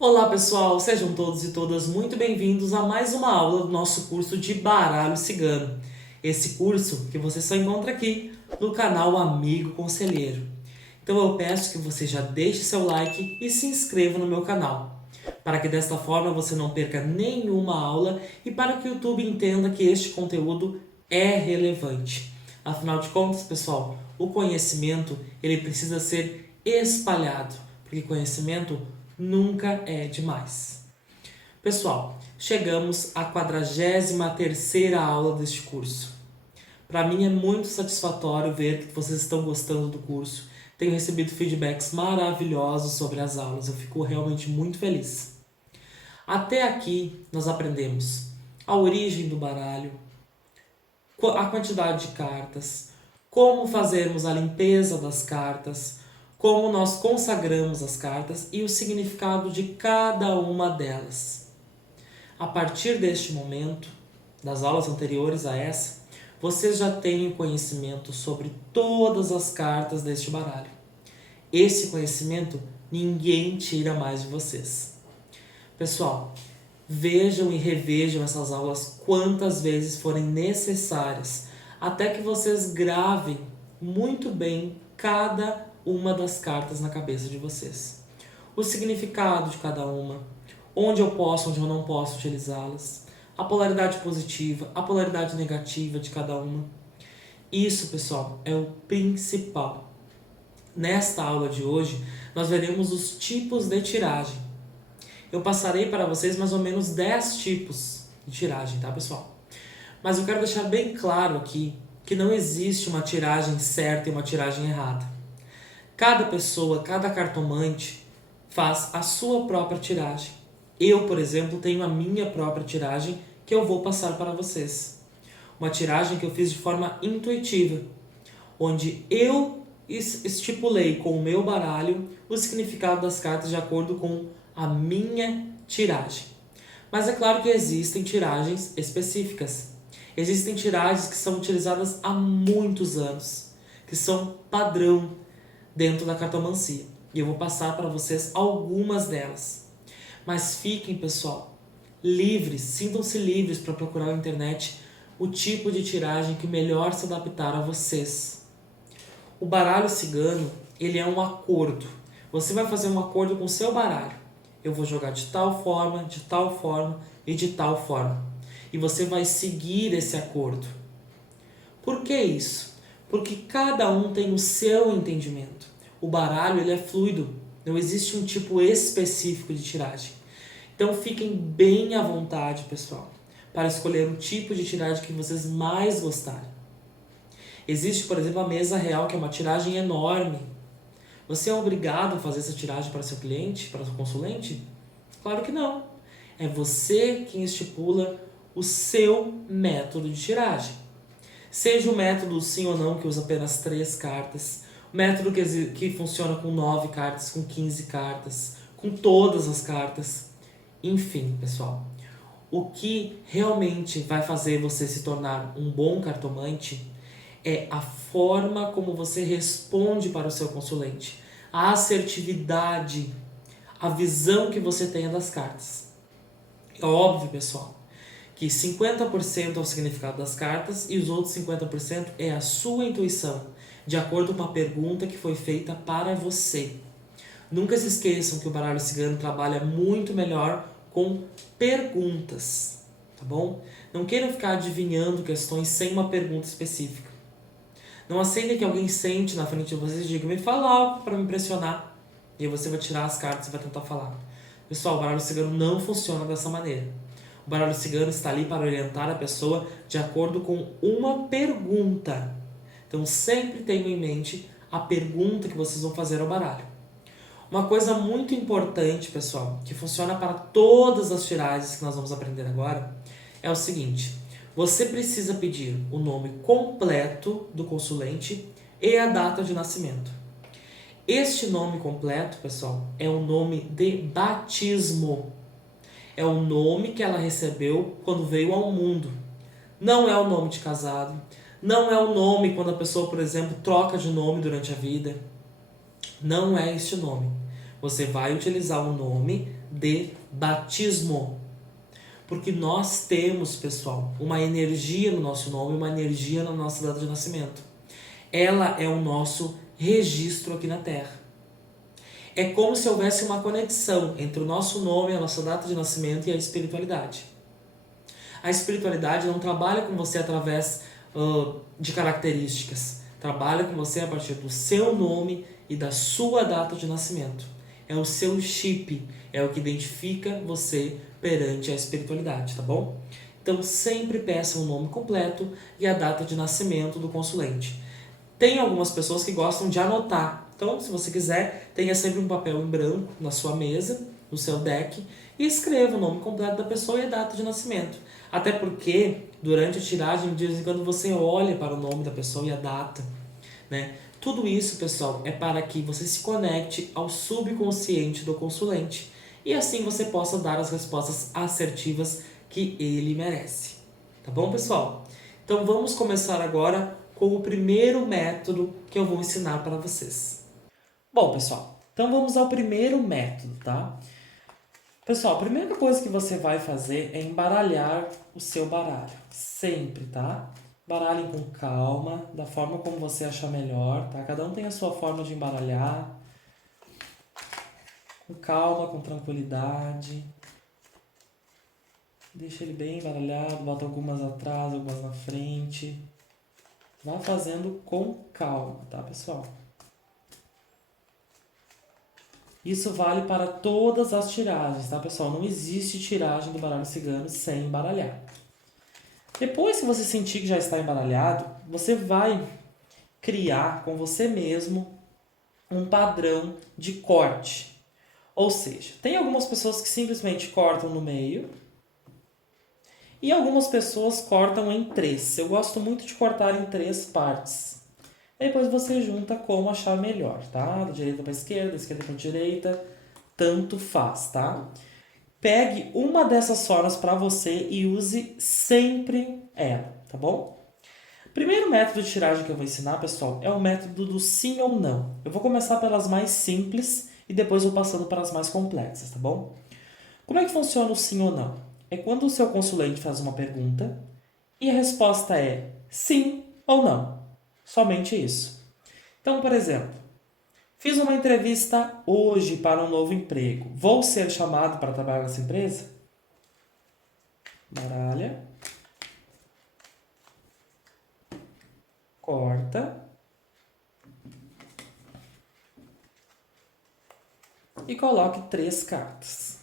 Olá pessoal, sejam todos e todas muito bem-vindos a mais uma aula do nosso curso de Baralho Cigano. Esse curso que você só encontra aqui no canal Amigo Conselheiro. Então eu peço que você já deixe seu like e se inscreva no meu canal, para que desta forma você não perca nenhuma aula e para que o YouTube entenda que este conteúdo é relevante. Afinal de contas, pessoal, o conhecimento ele precisa ser espalhado, porque conhecimento nunca é demais. Pessoal, chegamos à 43ª aula deste curso. Para mim é muito satisfatório ver que vocês estão gostando do curso. Tenho recebido feedbacks maravilhosos sobre as aulas, eu fico realmente muito feliz. Até aqui nós aprendemos a origem do baralho, a quantidade de cartas, como fazermos a limpeza das cartas, como nós consagramos as cartas e o significado de cada uma delas. A partir deste momento, das aulas anteriores a essa, vocês já têm conhecimento sobre todas as cartas deste baralho. Esse conhecimento ninguém tira mais de vocês. Pessoal, vejam e revejam essas aulas quantas vezes forem necessárias, até que vocês gravem muito bem cada uma das cartas na cabeça de vocês. O significado de cada uma, onde eu posso, onde eu não posso utilizá-las, a polaridade positiva, a polaridade negativa de cada uma. Isso, pessoal, é o principal. Nesta aula de hoje, nós veremos os tipos de tiragem. Eu passarei para vocês mais ou menos 10 tipos de tiragem, tá, pessoal? Mas eu quero deixar bem claro aqui que não existe uma tiragem certa e uma tiragem errada. Cada pessoa, cada cartomante faz a sua própria tiragem. Eu, por exemplo, tenho a minha própria tiragem que eu vou passar para vocês. Uma tiragem que eu fiz de forma intuitiva, onde eu estipulei com o meu baralho o significado das cartas de acordo com a minha tiragem. Mas é claro que existem tiragens específicas. Existem tiragens que são utilizadas há muitos anos, que são padrão dentro da cartomancia. E eu vou passar para vocês algumas delas. Mas fiquem, pessoal, livres, sintam-se livres para procurar na internet o tipo de tiragem que melhor se adaptar a vocês. O baralho cigano, ele é um acordo. Você vai fazer um acordo com o seu baralho. Eu vou jogar de tal forma, de tal forma e de tal forma. E você vai seguir esse acordo. Por que isso? Porque cada um tem o seu entendimento. O baralho ele é fluido, não existe um tipo específico de tiragem. Então fiquem bem à vontade, pessoal, para escolher o tipo de tiragem que vocês mais gostarem. Existe, por exemplo, a mesa real, que é uma tiragem enorme. Você é obrigado a fazer essa tiragem para seu cliente, para seu consulente? Claro que não. É você quem estipula o seu método de tiragem. Seja o método sim ou não, que usa apenas 3 cartas, o método que funciona com 9 cartas, com 15 cartas, com todas as cartas. Enfim, pessoal, o que realmente vai fazer você se tornar um bom cartomante é a forma como você responde para o seu consulente, a assertividade, a visão que você tenha das cartas. É óbvio, pessoal, que 50% é o significado das cartas e os outros 50% é a sua intuição, de acordo com a pergunta que foi feita para você. Nunca se esqueçam que o baralho cigano trabalha muito melhor com perguntas, tá bom? Não queiram ficar adivinhando questões sem uma pergunta específica. Não aceitem que alguém sente na frente de vocês e diga, me fala algo para me impressionar. E aí você vai tirar as cartas e vai tentar falar. Pessoal, o baralho cigano não funciona dessa maneira. O baralho cigano está ali para orientar a pessoa de acordo com uma pergunta. Então sempre tenham em mente a pergunta que vocês vão fazer ao baralho. Uma coisa muito importante, pessoal, que funciona para todas as tiragens que nós vamos aprender agora, é o seguinte: você precisa pedir o nome completo do consulente e a data de nascimento. Este nome completo, pessoal, é o nome de batismo. É o nome que ela recebeu quando veio ao mundo. Não é o nome de casado. Não é o nome quando a pessoa, por exemplo, troca de nome durante a vida. Não é este nome. Você vai utilizar o nome de batismo. Porque nós temos, pessoal, uma energia no nosso nome, uma energia na nossa data de nascimento. Ela é o nosso registro aqui na Terra. É como se houvesse uma conexão entre o nosso nome, a nossa data de nascimento e a espiritualidade. A espiritualidade não trabalha com você através de características. Trabalha com você a partir do seu nome e da sua data de nascimento. É o seu chip, é o que identifica você perante a espiritualidade, tá bom? Então sempre peça o nome completo e a data de nascimento do consulente. Tem algumas pessoas que gostam de anotar. Então, se você quiser, tenha sempre um papel em branco na sua mesa, no seu deck, e escreva o nome completo da pessoa e a data de nascimento. Até porque, durante a tiragem, de vez em quando você olha para o nome da pessoa e a data, né? Tudo isso, pessoal, é para que você se conecte ao subconsciente do consulente e assim você possa dar as respostas assertivas que ele merece. Tá bom, pessoal? Então vamos começar agora com o primeiro método que eu vou ensinar para vocês. Bom, pessoal, então vamos ao primeiro método, tá? Pessoal, a primeira coisa que você vai fazer é embaralhar o seu baralho. Sempre, tá? Baralhem com calma, da forma como você achar melhor, tá? Cada um tem a sua forma de embaralhar. Com calma, com tranquilidade. Deixa ele bem embaralhado, bota algumas atrás, algumas na frente. Vá fazendo com calma, tá, pessoal? Isso vale para todas as tiragens, tá, pessoal? Não existe tiragem do baralho cigano sem embaralhar. Depois que você sentir que já está embaralhado, você vai criar com você mesmo um padrão de corte. Ou seja, tem algumas pessoas que simplesmente cortam no meio e algumas pessoas cortam em 3. Eu gosto muito de cortar em 3 partes. Depois você junta como achar melhor, tá? Da direita para a esquerda, da esquerda para a direita, tanto faz, tá? Pegue uma dessas formas para você e use sempre ela, tá bom? O primeiro método de tiragem que eu vou ensinar, pessoal, é o método do sim ou não. Eu vou começar pelas mais simples e depois vou passando para as mais complexas, tá bom? Como é que funciona o sim ou não? É quando o seu consulente faz uma pergunta e a resposta é sim ou não. Somente isso. Então, por exemplo, fiz uma entrevista hoje para um novo emprego. Vou ser chamado para trabalhar nessa empresa? Baralha. Corta. E coloque 3 cartas.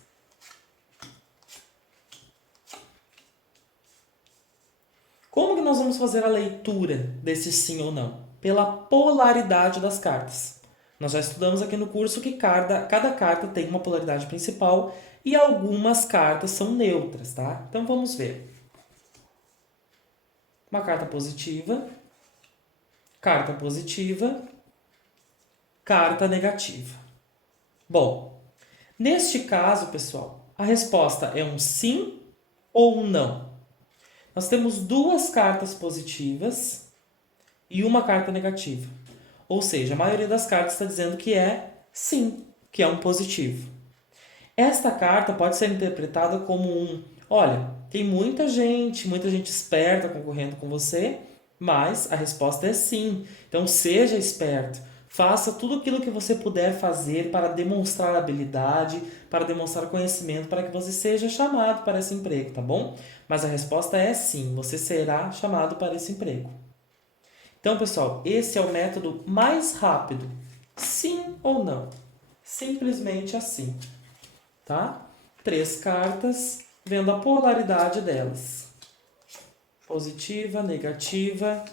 Como que nós vamos fazer a leitura desse sim ou não? Pela polaridade das cartas. Nós já estudamos aqui no curso que cada carta tem uma polaridade principal e algumas cartas são neutras, tá? Então vamos ver. Uma carta positiva, carta negativa. Bom, neste caso, pessoal, a resposta é um sim ou um não. Nós temos 2 cartas positivas e uma carta negativa. Ou seja, a maioria das cartas está dizendo que é sim, que é um positivo. Esta carta pode ser interpretada como olha, tem muita gente esperta concorrendo com você, mas a resposta é sim. Então seja esperto. Faça tudo aquilo que você puder fazer para demonstrar habilidade, para demonstrar conhecimento, para que você seja chamado para esse emprego, tá bom? Mas a resposta é sim, você será chamado para esse emprego. Então, pessoal, esse é o método mais rápido. Sim ou não? Simplesmente assim, tá? 3 cartas, vendo a polaridade delas. Positiva, negativa,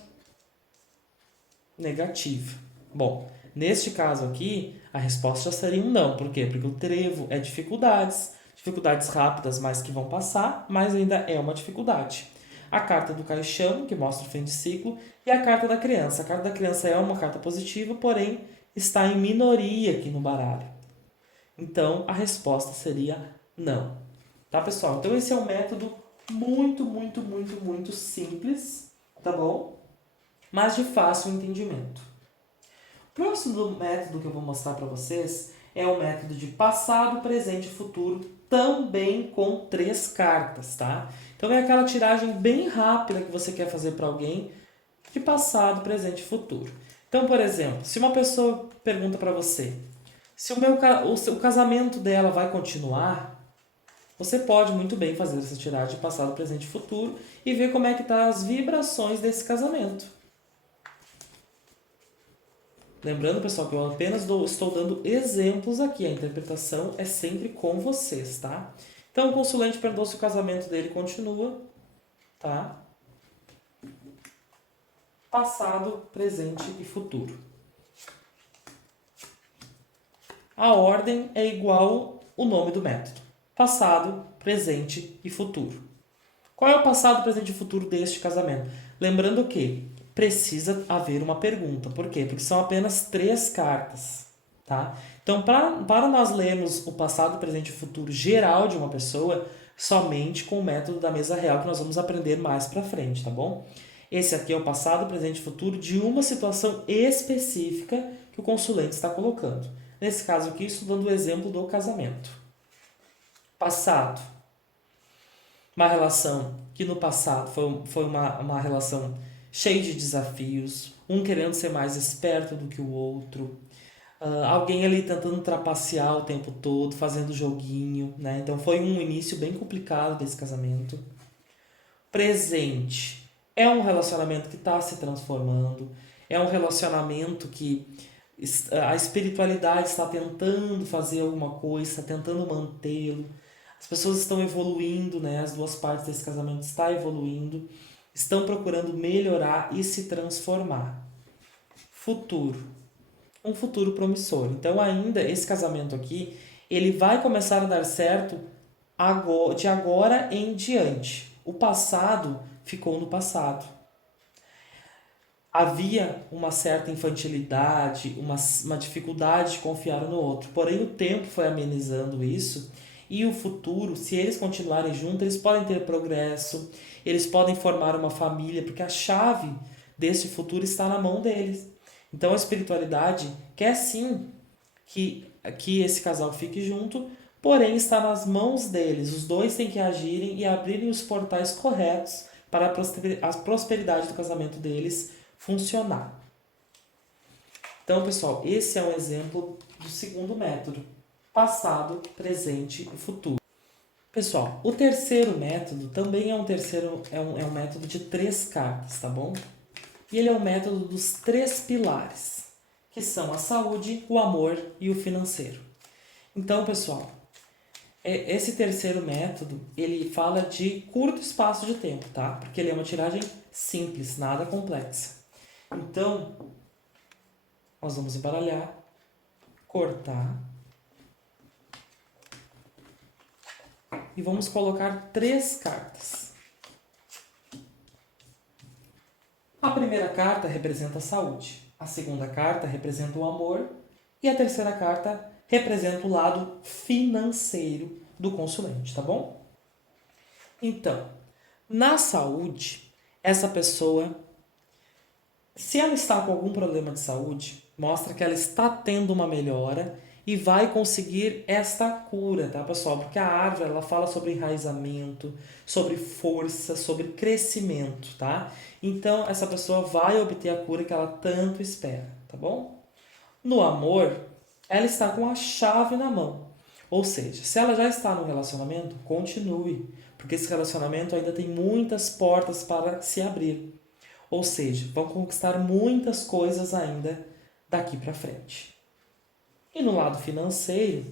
negativa. Bom, neste caso aqui, a resposta seria um não. Por quê? Porque o trevo é dificuldades rápidas, mas que vão passar, mas ainda é uma dificuldade. A carta do caixão, que mostra o fim de ciclo, e a carta da criança. A carta da criança é uma carta positiva, porém está em minoria aqui no baralho. Então, a resposta seria não. Tá, pessoal? Então, esse é um método muito simples, tá bom? Mas de fácil entendimento. O próximo método que eu vou mostrar para vocês é o método de passado, presente e futuro, também com 3 cartas, tá? Então é aquela tiragem bem rápida que você quer fazer para alguém de passado, presente e futuro. Então, por exemplo, se uma pessoa pergunta para você se o casamento dela vai continuar, você pode muito bem fazer essa tiragem de passado, presente e futuro e ver como é que tá as vibrações desse casamento. Lembrando, pessoal, que eu apenas estou dando exemplos aqui. A interpretação é sempre com vocês, tá? Então, o consulente perguntou se o casamento dele continua, tá? Passado, presente e futuro. A ordem é igual o nome do método. Passado, presente e futuro. Qual é o passado, presente e futuro deste casamento? Lembrando que precisa haver uma pergunta. Por quê? Porque são apenas 3 cartas, tá? Então, para nós lermos o passado, presente e futuro geral de uma pessoa, somente com o método da mesa real, que nós vamos aprender mais pra frente, tá bom? Esse aqui é o passado, presente e futuro de uma situação específica que o consulente está colocando. Nesse caso aqui, estudando o exemplo do casamento. Passado. Uma relação que no passado foi uma relação cheia de desafios, um querendo ser mais esperto do que o outro, alguém ali tentando trapacear o tempo todo, fazendo joguinho, né? Então foi um início bem complicado desse casamento. Presente é um relacionamento que está se transformando, é um relacionamento que a espiritualidade está tentando fazer alguma coisa, está tentando mantê-lo. As pessoas estão evoluindo, né? As duas partes desse casamento estão evoluindo, estão procurando melhorar e se transformar. Futuro. Um futuro promissor. Então, ainda esse casamento aqui, ele vai começar a dar certo de agora em diante. O passado ficou no passado. Havia uma certa infantilidade, uma dificuldade de confiar no outro. Porém, o tempo foi amenizando isso. E o futuro, se eles continuarem juntos, eles podem ter progresso, eles podem formar uma família, porque a chave desse futuro está na mão deles. Então a espiritualidade quer sim que esse casal fique junto, porém está nas mãos deles. Os dois têm que agirem e abrirem os portais corretos para a prosperidade do casamento deles funcionar. Então, pessoal, esse é um exemplo do segundo método. Passado, presente e futuro. Pessoal, o terceiro método também é um método de 3 cartas, tá bom? E ele é o método dos 3 pilares, que são a saúde, o amor e o financeiro. Então, pessoal, esse terceiro método, ele fala de curto espaço de tempo, tá? Porque ele é uma tiragem simples, nada complexa. Então, nós vamos embaralhar, cortar e vamos colocar 3 cartas. A primeira carta representa a saúde, a segunda carta representa o amor e a terceira carta representa o lado financeiro do consulente, tá bom? Então, na saúde, essa pessoa, se ela está com algum problema de saúde, mostra que ela está tendo uma melhora e vai conseguir esta cura, tá, pessoal? Porque a árvore, ela fala sobre enraizamento, sobre força, sobre crescimento, tá? Então, essa pessoa vai obter a cura que ela tanto espera, tá bom? No amor, ela está com a chave na mão. Ou seja, se ela já está no relacionamento, continue, porque esse relacionamento ainda tem muitas portas para se abrir. Ou seja, vão conquistar muitas coisas ainda daqui para frente. E no lado financeiro,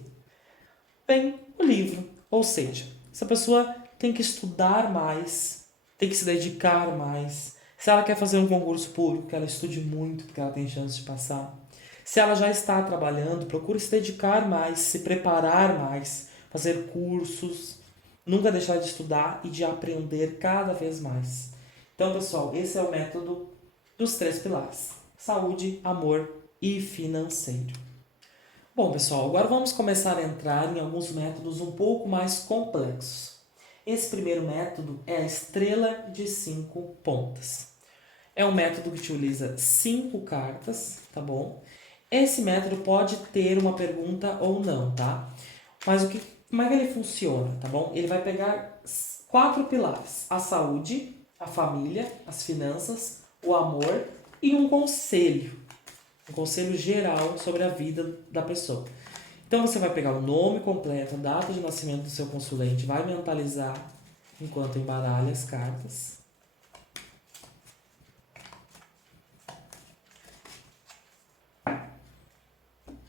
vem o livro. Ou seja, essa pessoa tem que estudar mais, tem que se dedicar mais. Se ela quer fazer um concurso público, que ela estude muito, porque ela tem chance de passar. Se ela já está trabalhando, procure se dedicar mais, se preparar mais, fazer cursos, nunca deixar de estudar e de aprender cada vez mais. Então, pessoal, esse é o método dos 3 pilares: saúde, amor e financeiro. Bom, pessoal, agora vamos começar a entrar em alguns métodos um pouco mais complexos. Esse primeiro método é a estrela de 5 pontas. É um método que utiliza 5 cartas, tá bom? Esse método pode ter uma pergunta ou não, tá? Mas como é que ele funciona, tá bom? Ele vai pegar 4 pilares: a saúde, a família, as finanças, o amor e um conselho. Um conselho geral sobre a vida da pessoa. Então você vai pegar o nome completo, a data de nascimento do seu consulente, vai mentalizar enquanto embaralha as cartas.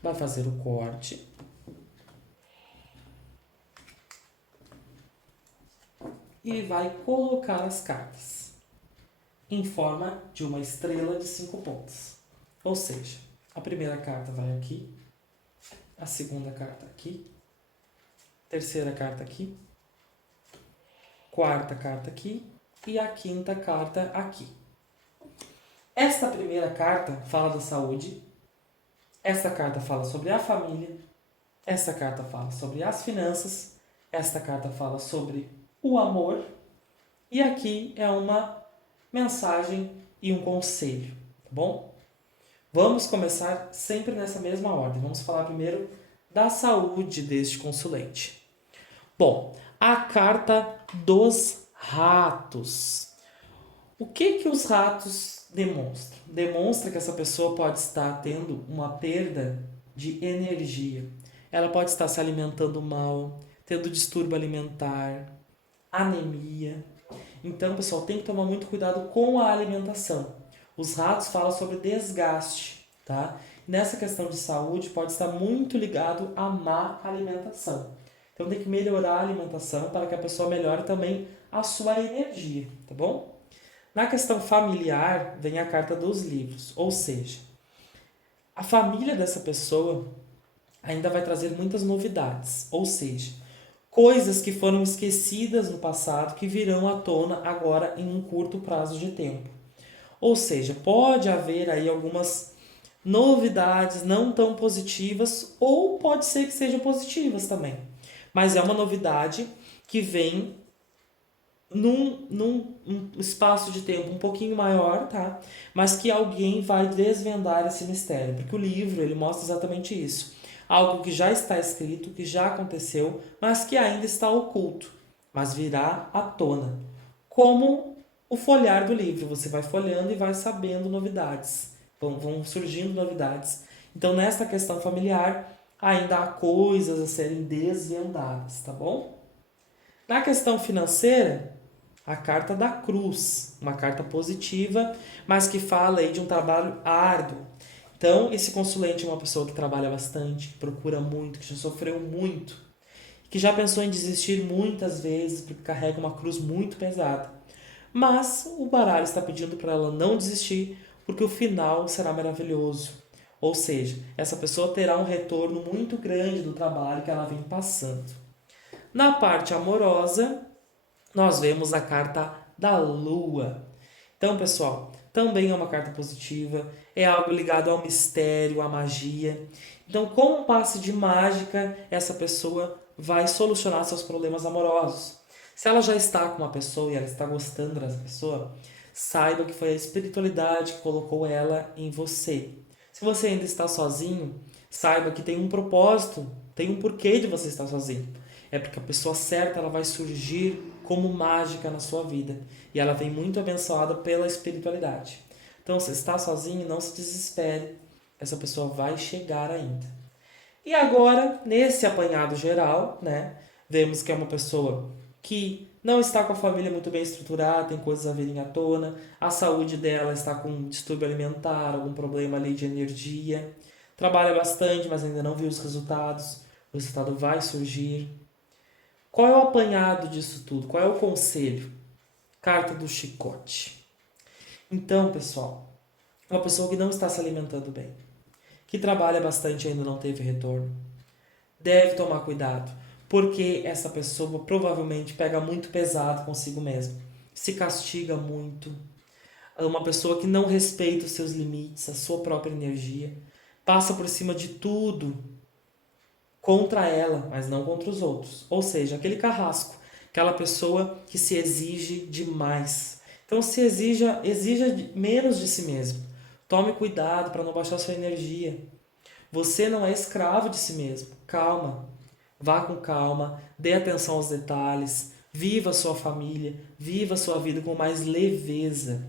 Vai fazer o corte. E vai colocar as cartas em forma de uma estrela de 5 pontos. Ou seja, a primeira carta vai aqui, a segunda carta aqui, terceira carta aqui, quarta carta aqui e a quinta carta aqui. Esta primeira carta fala da saúde, esta carta fala sobre a família, esta carta fala sobre as finanças, esta carta fala sobre o amor e aqui é uma mensagem e um conselho, tá bom? Vamos começar sempre nessa mesma ordem. Vamos falar primeiro da saúde deste consulente. Bom, a carta dos ratos. O que os ratos demonstram? Demonstra que essa pessoa pode estar tendo uma perda de energia. Ela pode estar se alimentando mal, tendo distúrbio alimentar, anemia. Então, pessoal, tem que tomar muito cuidado com a alimentação. Os ratos falam sobre desgaste, tá? Nessa questão de saúde pode estar muito ligado à má alimentação. Então tem que melhorar a alimentação para que a pessoa melhore também a sua energia, tá bom? Na questão familiar vem a carta dos livros, ou seja, a família dessa pessoa ainda vai trazer muitas novidades, ou seja, coisas que foram esquecidas no passado que virão à tona agora em um curto prazo de tempo. Ou seja, pode haver aí algumas novidades não tão positivas ou pode ser que sejam positivas também. Mas é uma novidade que vem num espaço de tempo um pouquinho maior, tá? Mas que alguém vai desvendar esse mistério, porque o livro ele mostra exatamente isso. Algo que já está escrito, que já aconteceu, mas que ainda está oculto, mas virá à tona. Como o folhear do livro, você vai folheando e vai sabendo novidades, vão surgindo novidades. Então, nesta questão familiar, ainda há coisas a serem desvendadas, tá bom? Na questão financeira, a carta da cruz, uma carta positiva, mas que fala aí de um trabalho árduo. Então, esse consulente é uma pessoa que trabalha bastante, que procura muito, que já sofreu muito, que já pensou em desistir muitas vezes porque carrega uma cruz muito pesada. Mas o baralho está pedindo para ela não desistir, porque o final será maravilhoso. Ou seja, essa pessoa terá um retorno muito grande do trabalho que ela vem passando. Na parte amorosa, nós vemos a carta da lua. Então, pessoal, também é uma carta positiva, é algo ligado ao mistério, à magia. Então, com um passe de mágica, essa pessoa vai solucionar seus problemas amorosos. Se ela já está com uma pessoa e ela está gostando dessa pessoa, saiba que foi a espiritualidade que colocou ela em você. Se você ainda está sozinho, saiba que tem um propósito, tem um porquê de você estar sozinho. É porque a pessoa certa ela vai surgir como mágica na sua vida. E ela vem muito abençoada pela espiritualidade. Então, se está sozinho, não se desespere. Essa pessoa vai chegar ainda. E agora, nesse apanhado geral, né, vemos que é uma pessoa que não está com a família muito bem estruturada, tem coisas a virem à tona, a saúde dela está com um distúrbio alimentar, algum problema ali de energia, trabalha bastante, mas ainda não viu os resultados, o resultado vai surgir. Qual é o apanhado disso tudo? Qual é o conselho? Carta do chicote. Então, pessoal, uma pessoa que não está se alimentando bem, que trabalha bastante e ainda não teve retorno, deve tomar cuidado, porque essa pessoa provavelmente pega muito pesado consigo mesma, se castiga muito, é uma pessoa que não respeita os seus limites, a sua própria energia, passa por cima de tudo contra ela, mas não contra os outros. Ou seja, aquele carrasco, aquela pessoa que se exige demais. Então se exija menos de si mesmo. Tome cuidado para não baixar sua energia. Você não é escravo de si mesmo. Calma. Vá com calma, dê atenção aos detalhes, viva a sua família, viva a sua vida com mais leveza,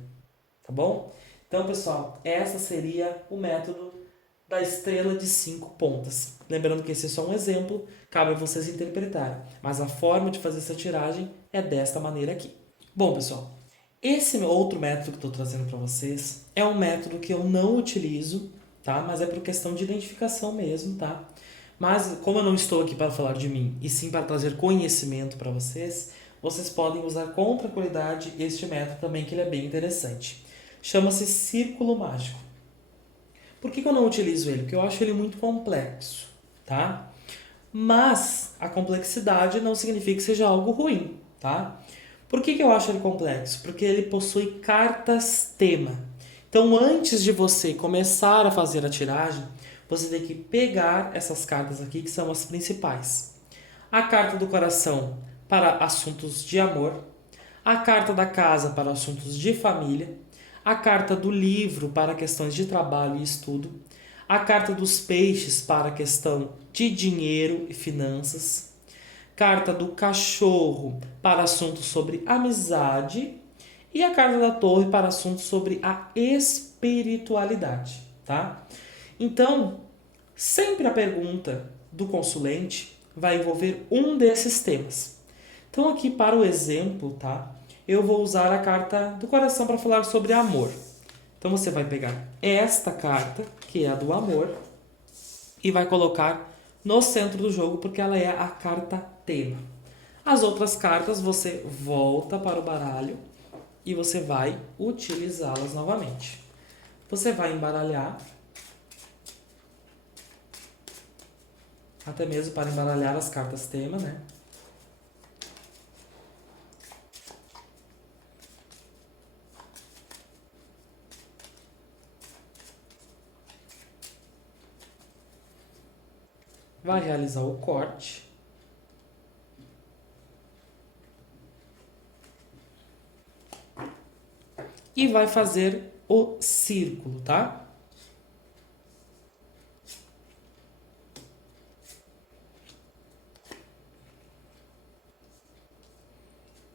tá bom? Então, pessoal, essa seria o método da estrela de 5 pontas. Lembrando que esse é só um exemplo, cabe a vocês interpretarem, mas a forma de fazer essa tiragem é desta maneira aqui. Bom, pessoal, esse outro método que estou trazendo para vocês é um método que eu não utilizo, tá? Mas é por questão de identificação mesmo, tá? Mas como eu não estou aqui para falar de mim, e sim para trazer conhecimento para vocês, vocês podem usar com tranquilidade este método também, que ele é bem interessante. Chama-se círculo mágico. Por que eu não utilizo ele? Porque eu acho ele muito complexo, tá? Mas a complexidade não significa que seja algo ruim, tá? Por que eu acho ele complexo? Porque ele possui cartas tema. Então, antes de você começar a fazer a tiragem, você tem que pegar essas cartas aqui, que são as principais. A carta do coração para assuntos de amor, a carta da casa para assuntos de família, a carta do livro para questões de trabalho e estudo, a carta dos peixes para a questão de dinheiro e finanças, carta do cachorro para assuntos sobre amizade e a carta da torre para assuntos sobre a espiritualidade, tá? Então, sempre a pergunta do consulente vai envolver um desses temas. Então, aqui para o exemplo, tá? Eu vou usar a carta do coração para falar sobre amor. Então, você vai pegar esta carta, que é a do amor, e vai colocar no centro do jogo, porque ela é a carta tema. As outras cartas você volta para o baralho e você vai utilizá-las novamente. Você vai embaralhar, até mesmo para embaralhar as cartas tema, né? Vai realizar o corte. E vai fazer o círculo, tá?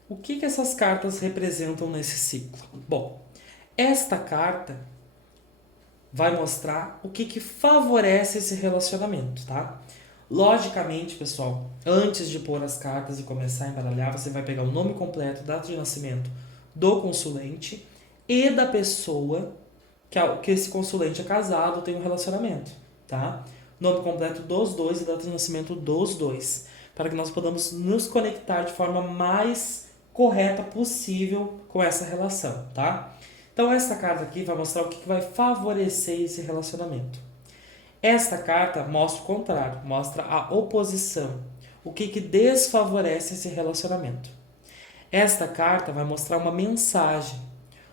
O que essas cartas representam nesse ciclo? Bom, esta carta vai mostrar o que favorece esse relacionamento, tá? Logicamente, pessoal, antes de pôr as cartas e começar a embaralhar, você vai pegar o nome completo, data de nascimento do consulente e da pessoa que esse consulente é casado, tem um relacionamento, tá? Nome completo dos dois e data de nascimento dos dois, para que nós podamos nos conectar de forma mais correta possível com essa relação, tá? Então, essa carta aqui vai mostrar o que vai favorecer esse relacionamento. Esta carta mostra o contrário, mostra a oposição, o que desfavorece esse relacionamento. Esta carta vai mostrar uma mensagem,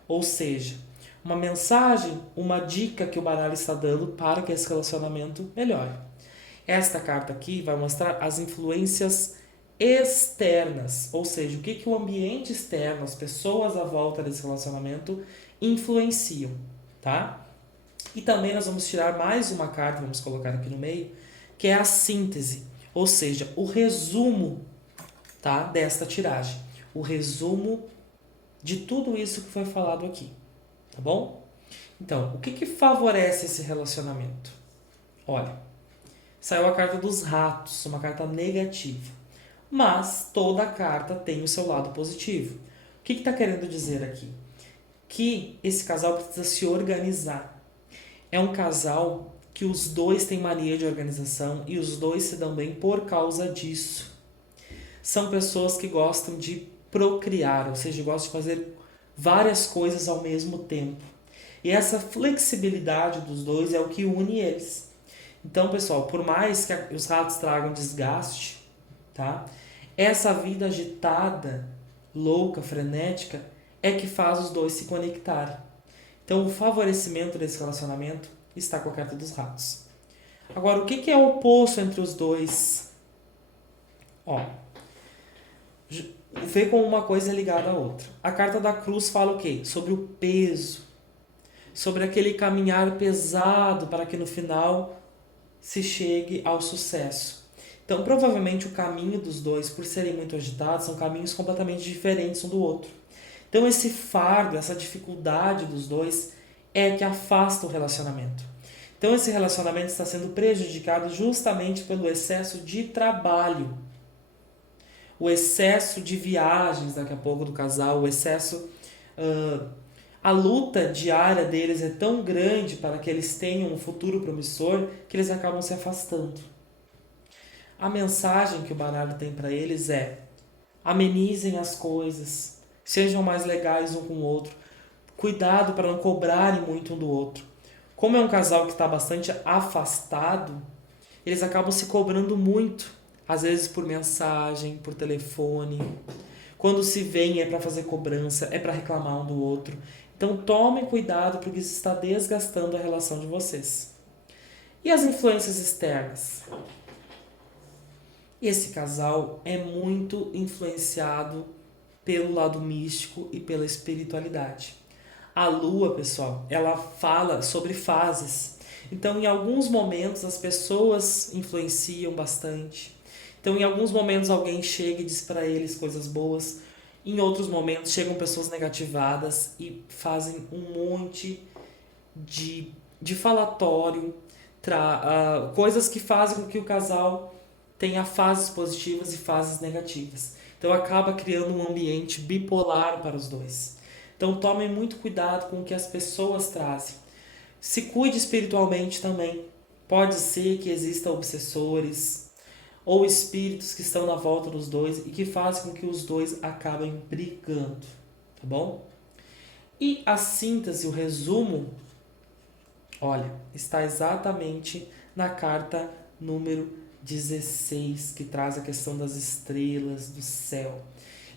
ou seja, uma mensagem, uma dica que o baralho está dando para que esse relacionamento melhore. Esta carta aqui vai mostrar as influências externas, ou seja, o que o ambiente externo, as pessoas à volta desse relacionamento influenciam, tá? E também nós vamos tirar mais uma carta, vamos colocar aqui no meio, que é a síntese, ou seja, o resumo, tá, desta tiragem. O resumo de tudo isso que foi falado aqui, tá bom? Então, o que favorece esse relacionamento? Olha, saiu a carta dos ratos, uma carta negativa. Mas toda carta tem o seu lado positivo. O que está querendo dizer aqui? Que esse casal precisa se organizar. É um casal que os dois têm mania de organização e os dois se dão bem por causa disso. São pessoas que gostam de procriar, ou seja, gostam de fazer várias coisas ao mesmo tempo. E essa flexibilidade dos dois é o que une eles. Então, pessoal, por mais que os ratos tragam desgaste, tá? Essa vida agitada, louca, frenética, é que faz os dois se conectarem. Então, o favorecimento desse relacionamento está com a carta dos ratos. Agora, o que é o oposto entre os dois? Ó, vê como uma coisa é ligada à outra. A carta da cruz fala o quê? Sobre o peso, sobre aquele caminhar pesado para que no final se chegue ao sucesso. Então, provavelmente o caminho dos dois, por serem muito agitados, são caminhos completamente diferentes um do outro. Então, esse fardo, essa dificuldade dos dois é que afasta o relacionamento. Então, esse relacionamento está sendo prejudicado justamente pelo excesso de trabalho, o excesso de viagens daqui a pouco do casal, o excesso. A luta diária deles é tão grande para que eles tenham um futuro promissor que eles acabam se afastando. A mensagem que o baralho tem para eles é: amenizem as coisas, sejam mais legais um com o outro, cuidado para não cobrarem muito um do outro. Como é um casal que está bastante afastado, eles acabam se cobrando muito, às vezes por mensagem, por telefone. Quando se veem é para fazer cobrança, é para reclamar um do outro. Então tomem cuidado porque isso está desgastando a relação de vocês. E as influências externas? Esse casal é muito influenciado pelo lado místico e pela espiritualidade. A lua, pessoal, ela fala sobre fases. Então, em alguns momentos, as pessoas influenciam bastante. Então, em alguns momentos, alguém chega e diz para eles coisas boas. Em outros momentos, chegam pessoas negativadas e fazem um monte de falatório, coisas que fazem com que o casal tenha fases positivas e fases negativas. Então, acaba criando um ambiente bipolar para os dois. Então tomem muito cuidado com o que as pessoas trazem. Se cuide espiritualmente também. Pode ser que existam obsessores ou espíritos que estão na volta dos dois e que fazem com que os dois acabem brigando, tá bom? E a síntese, o resumo, olha, está exatamente na carta número 16, que traz a questão das estrelas, do céu.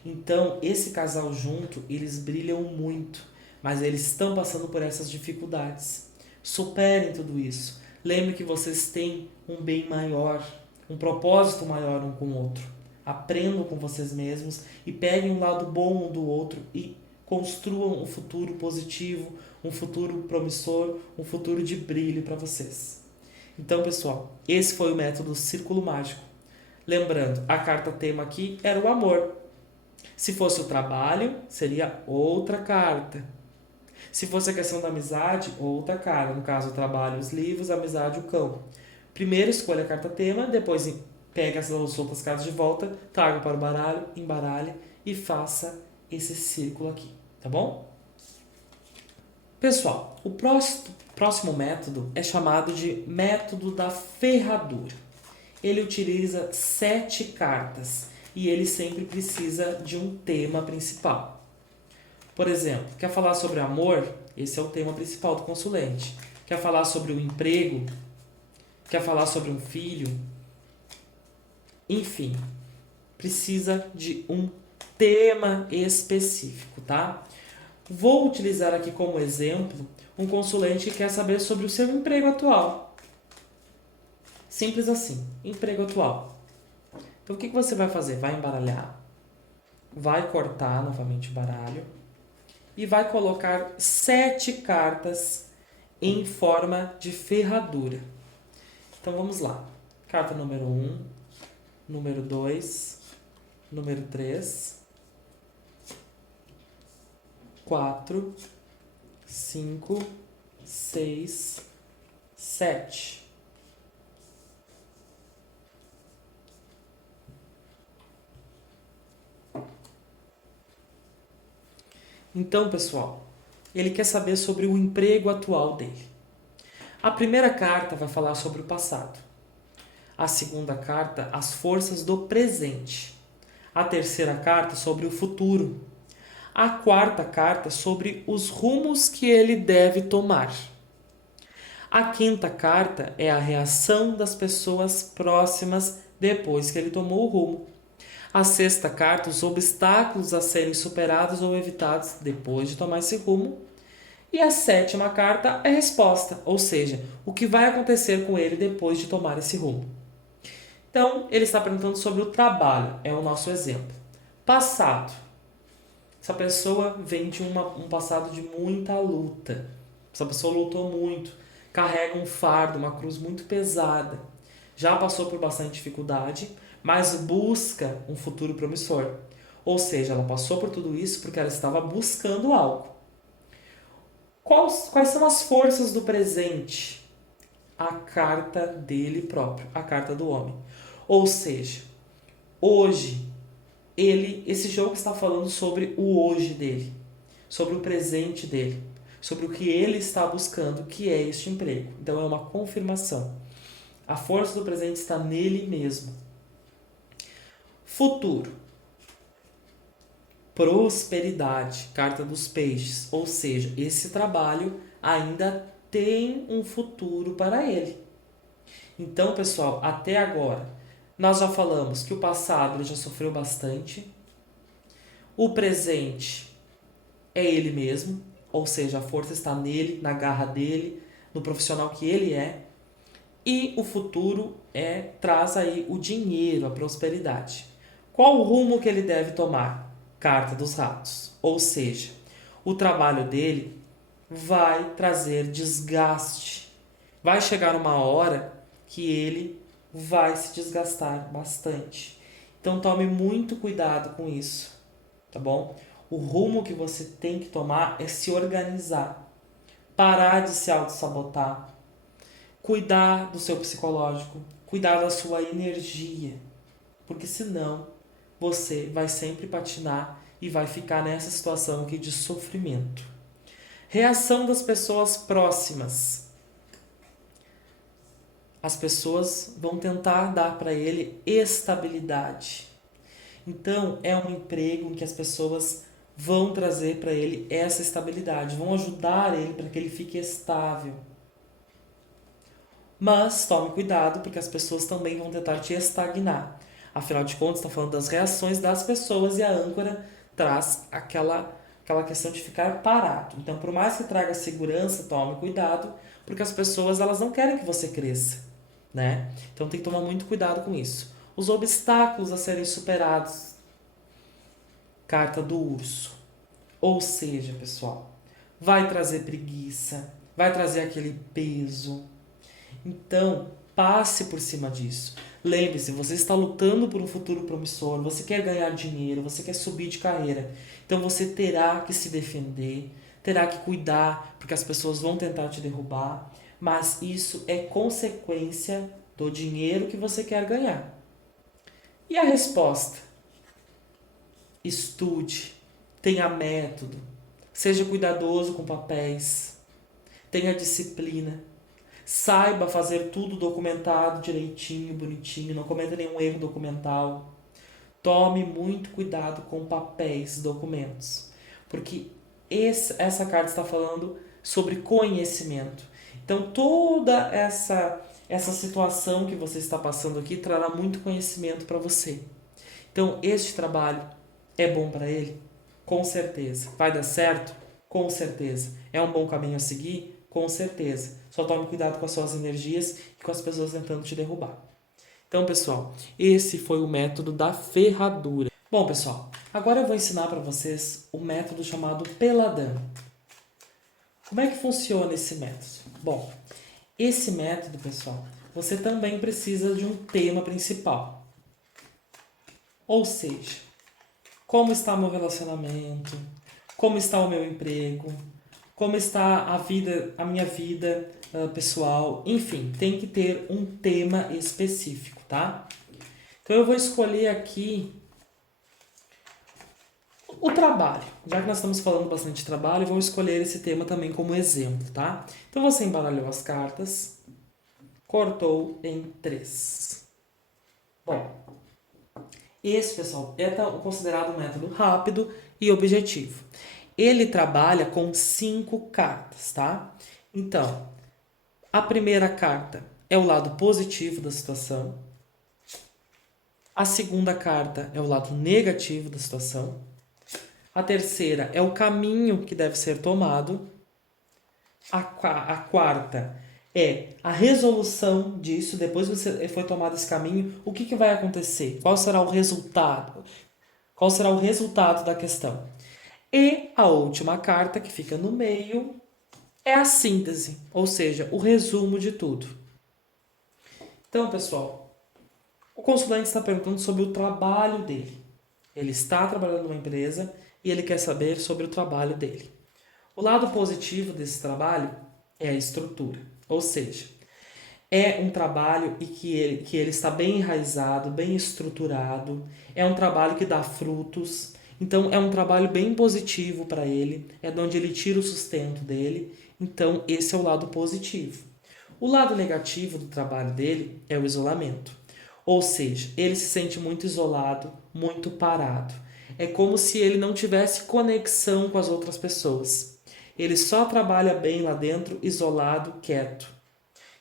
Então, esse casal junto, eles brilham muito, mas eles estão passando por essas dificuldades. Superem tudo isso. Lembre que vocês têm um bem maior, um propósito maior um com o outro. Aprendam com vocês mesmos e peguem um lado bom um do outro e construam um futuro positivo, um futuro promissor, um futuro de brilho para vocês. Então, pessoal, esse foi o método Círculo Mágico. Lembrando, a carta tema aqui era o amor. Se fosse o trabalho, seria outra carta. Se fosse a questão da amizade, outra carta. No caso, o trabalho, os livros, a amizade, o cão. Primeiro escolha a carta tema, depois pega as outras cartas de volta, traga para o baralho, embaralhe e faça esse círculo aqui, tá bom? Pessoal, o próximo método é chamado de método da ferradura. Ele utiliza 7 cartas e ele sempre precisa de um tema principal. Por exemplo, quer falar sobre amor? Esse é o tema principal do consulente. Quer falar sobre o emprego? Quer falar sobre um filho? Enfim, precisa de um tema específico, tá? Vou utilizar aqui como exemplo um consulente que quer saber sobre o seu emprego atual. Simples assim, emprego atual. Então o que você vai fazer? Vai embaralhar, vai cortar novamente o baralho e vai colocar 7 cartas em forma de ferradura. Então vamos lá. Carta número 1, número 2, número 3, 4, 5, 6, 7. Então, pessoal, ele quer saber sobre o emprego atual dele. A primeira carta vai falar sobre o passado. A segunda carta, as forças do presente. A terceira carta, sobre o futuro. A quarta carta, sobre os rumos que ele deve tomar. A quinta carta é a reação das pessoas próximas depois que ele tomou o rumo. A sexta carta, os obstáculos a serem superados ou evitados depois de tomar esse rumo. E a sétima carta é a resposta, ou seja, o que vai acontecer com ele depois de tomar esse rumo. Então, ele está perguntando sobre o trabalho, é o nosso exemplo. Passado. Essa pessoa vem de um passado de muita luta. Essa pessoa lutou muito. carrega um fardo, uma cruz muito pesada. Já passou por bastante dificuldade, mas busca um futuro promissor. Ou seja, ela passou por tudo isso porque ela estava buscando algo. Quais são as forças do presente? A carta dele próprio, a carta do homem. Ou seja, hoje, esse jogo está falando sobre o hoje dele, sobre o presente dele, sobre o que ele está buscando, que é este emprego. Então é uma confirmação. A força do presente está nele mesmo. Futuro. Prosperidade, carta dos peixes. Ou seja, esse trabalho ainda tem um futuro para ele. Então, pessoal, até agora, nós já falamos que o passado ele já sofreu bastante. O presente é ele mesmo, ou seja, a força está nele, na garra dele, no profissional que ele é. E o futuro traz aí o dinheiro, a prosperidade. Qual o rumo que ele deve tomar? Carta dos ratos. Ou seja, o trabalho dele vai trazer desgaste. Vai chegar uma hora que ele vai se desgastar bastante. Então tome muito cuidado com isso, tá bom? O rumo que você tem que tomar é se organizar, parar de se auto-sabotar, cuidar do seu psicológico, cuidar da sua energia, porque senão você vai sempre patinar e vai ficar nessa situação aqui de sofrimento. Reação das pessoas próximas. As pessoas vão tentar dar para ele estabilidade. Então, é um emprego em que as pessoas vão trazer para ele essa estabilidade, vão ajudar ele para que ele fique estável. Mas tome cuidado, porque as pessoas também vão tentar te estagnar. Afinal de contas, está falando das reações das pessoas e a âncora traz aquela questão de ficar parado. Então, por mais que traga segurança, tome cuidado, porque as pessoas elas não querem que você cresça, né? Então, tem que tomar muito cuidado com isso. Os obstáculos a serem superados. Carta do urso. Ou seja, pessoal, vai trazer preguiça, vai trazer aquele peso. Então, passe por cima disso. Lembre-se, você está lutando por um futuro promissor, você quer ganhar dinheiro, você quer subir de carreira. Então você terá que se defender, terá que cuidar, porque as pessoas vão tentar te derrubar, mas isso é consequência do dinheiro que você quer ganhar. E a resposta? Estude, tenha método, seja cuidadoso com papéis, tenha disciplina. Saiba fazer tudo documentado direitinho, bonitinho, não cometa nenhum erro documental. Tome muito cuidado com papéis, documentos, porque essa carta está falando sobre conhecimento. Então toda essa situação que você está passando aqui trará muito conhecimento para você. Então este trabalho é bom para ele? Com certeza. Vai dar certo? Com certeza. É um bom caminho a seguir? Com certeza. Só tome cuidado com as suas energias e com as pessoas tentando te derrubar. Então, pessoal, esse foi o método da ferradura. Bom, pessoal, agora eu vou ensinar para vocês o método chamado Peladão. Como é que funciona esse método? Bom, esse método, pessoal, você também precisa de um tema principal. Ou seja, como está meu relacionamento? Como está o meu emprego? Como está a minha vida pessoal? Enfim, tem que ter um tema específico, tá? Então eu vou escolher aqui o trabalho. Já que nós estamos falando bastante de trabalho, eu vou escolher esse tema também como exemplo, tá? Então você embaralhou as cartas, cortou em 3. Bom, esse, pessoal, é considerado um método rápido e objetivo. Ele trabalha com 5 cartas, tá? Então, a primeira carta é o lado positivo da situação. A segunda carta é o lado negativo da situação. A terceira é o caminho que deve ser tomado. A quarta é a resolução disso. Depois que você foi tomado esse caminho, o que vai acontecer? Qual será o resultado? Qual será o resultado da questão? E a última carta, que fica no meio, é a síntese, ou seja, o resumo de tudo. Então, pessoal, o consulente está perguntando sobre o trabalho dele. Ele está trabalhando numa empresa e ele quer saber sobre o trabalho dele. O lado positivo desse trabalho é a estrutura, ou seja, é um trabalho e que ele está bem enraizado, bem estruturado, é um trabalho que dá frutos, então é um trabalho bem positivo para ele, é de onde ele tira o sustento dele, então esse é o lado positivo. O lado negativo do trabalho dele é o isolamento, ou seja, ele se sente muito isolado, muito parado. É como se ele não tivesse conexão com as outras pessoas. Ele só trabalha bem lá dentro, isolado, quieto.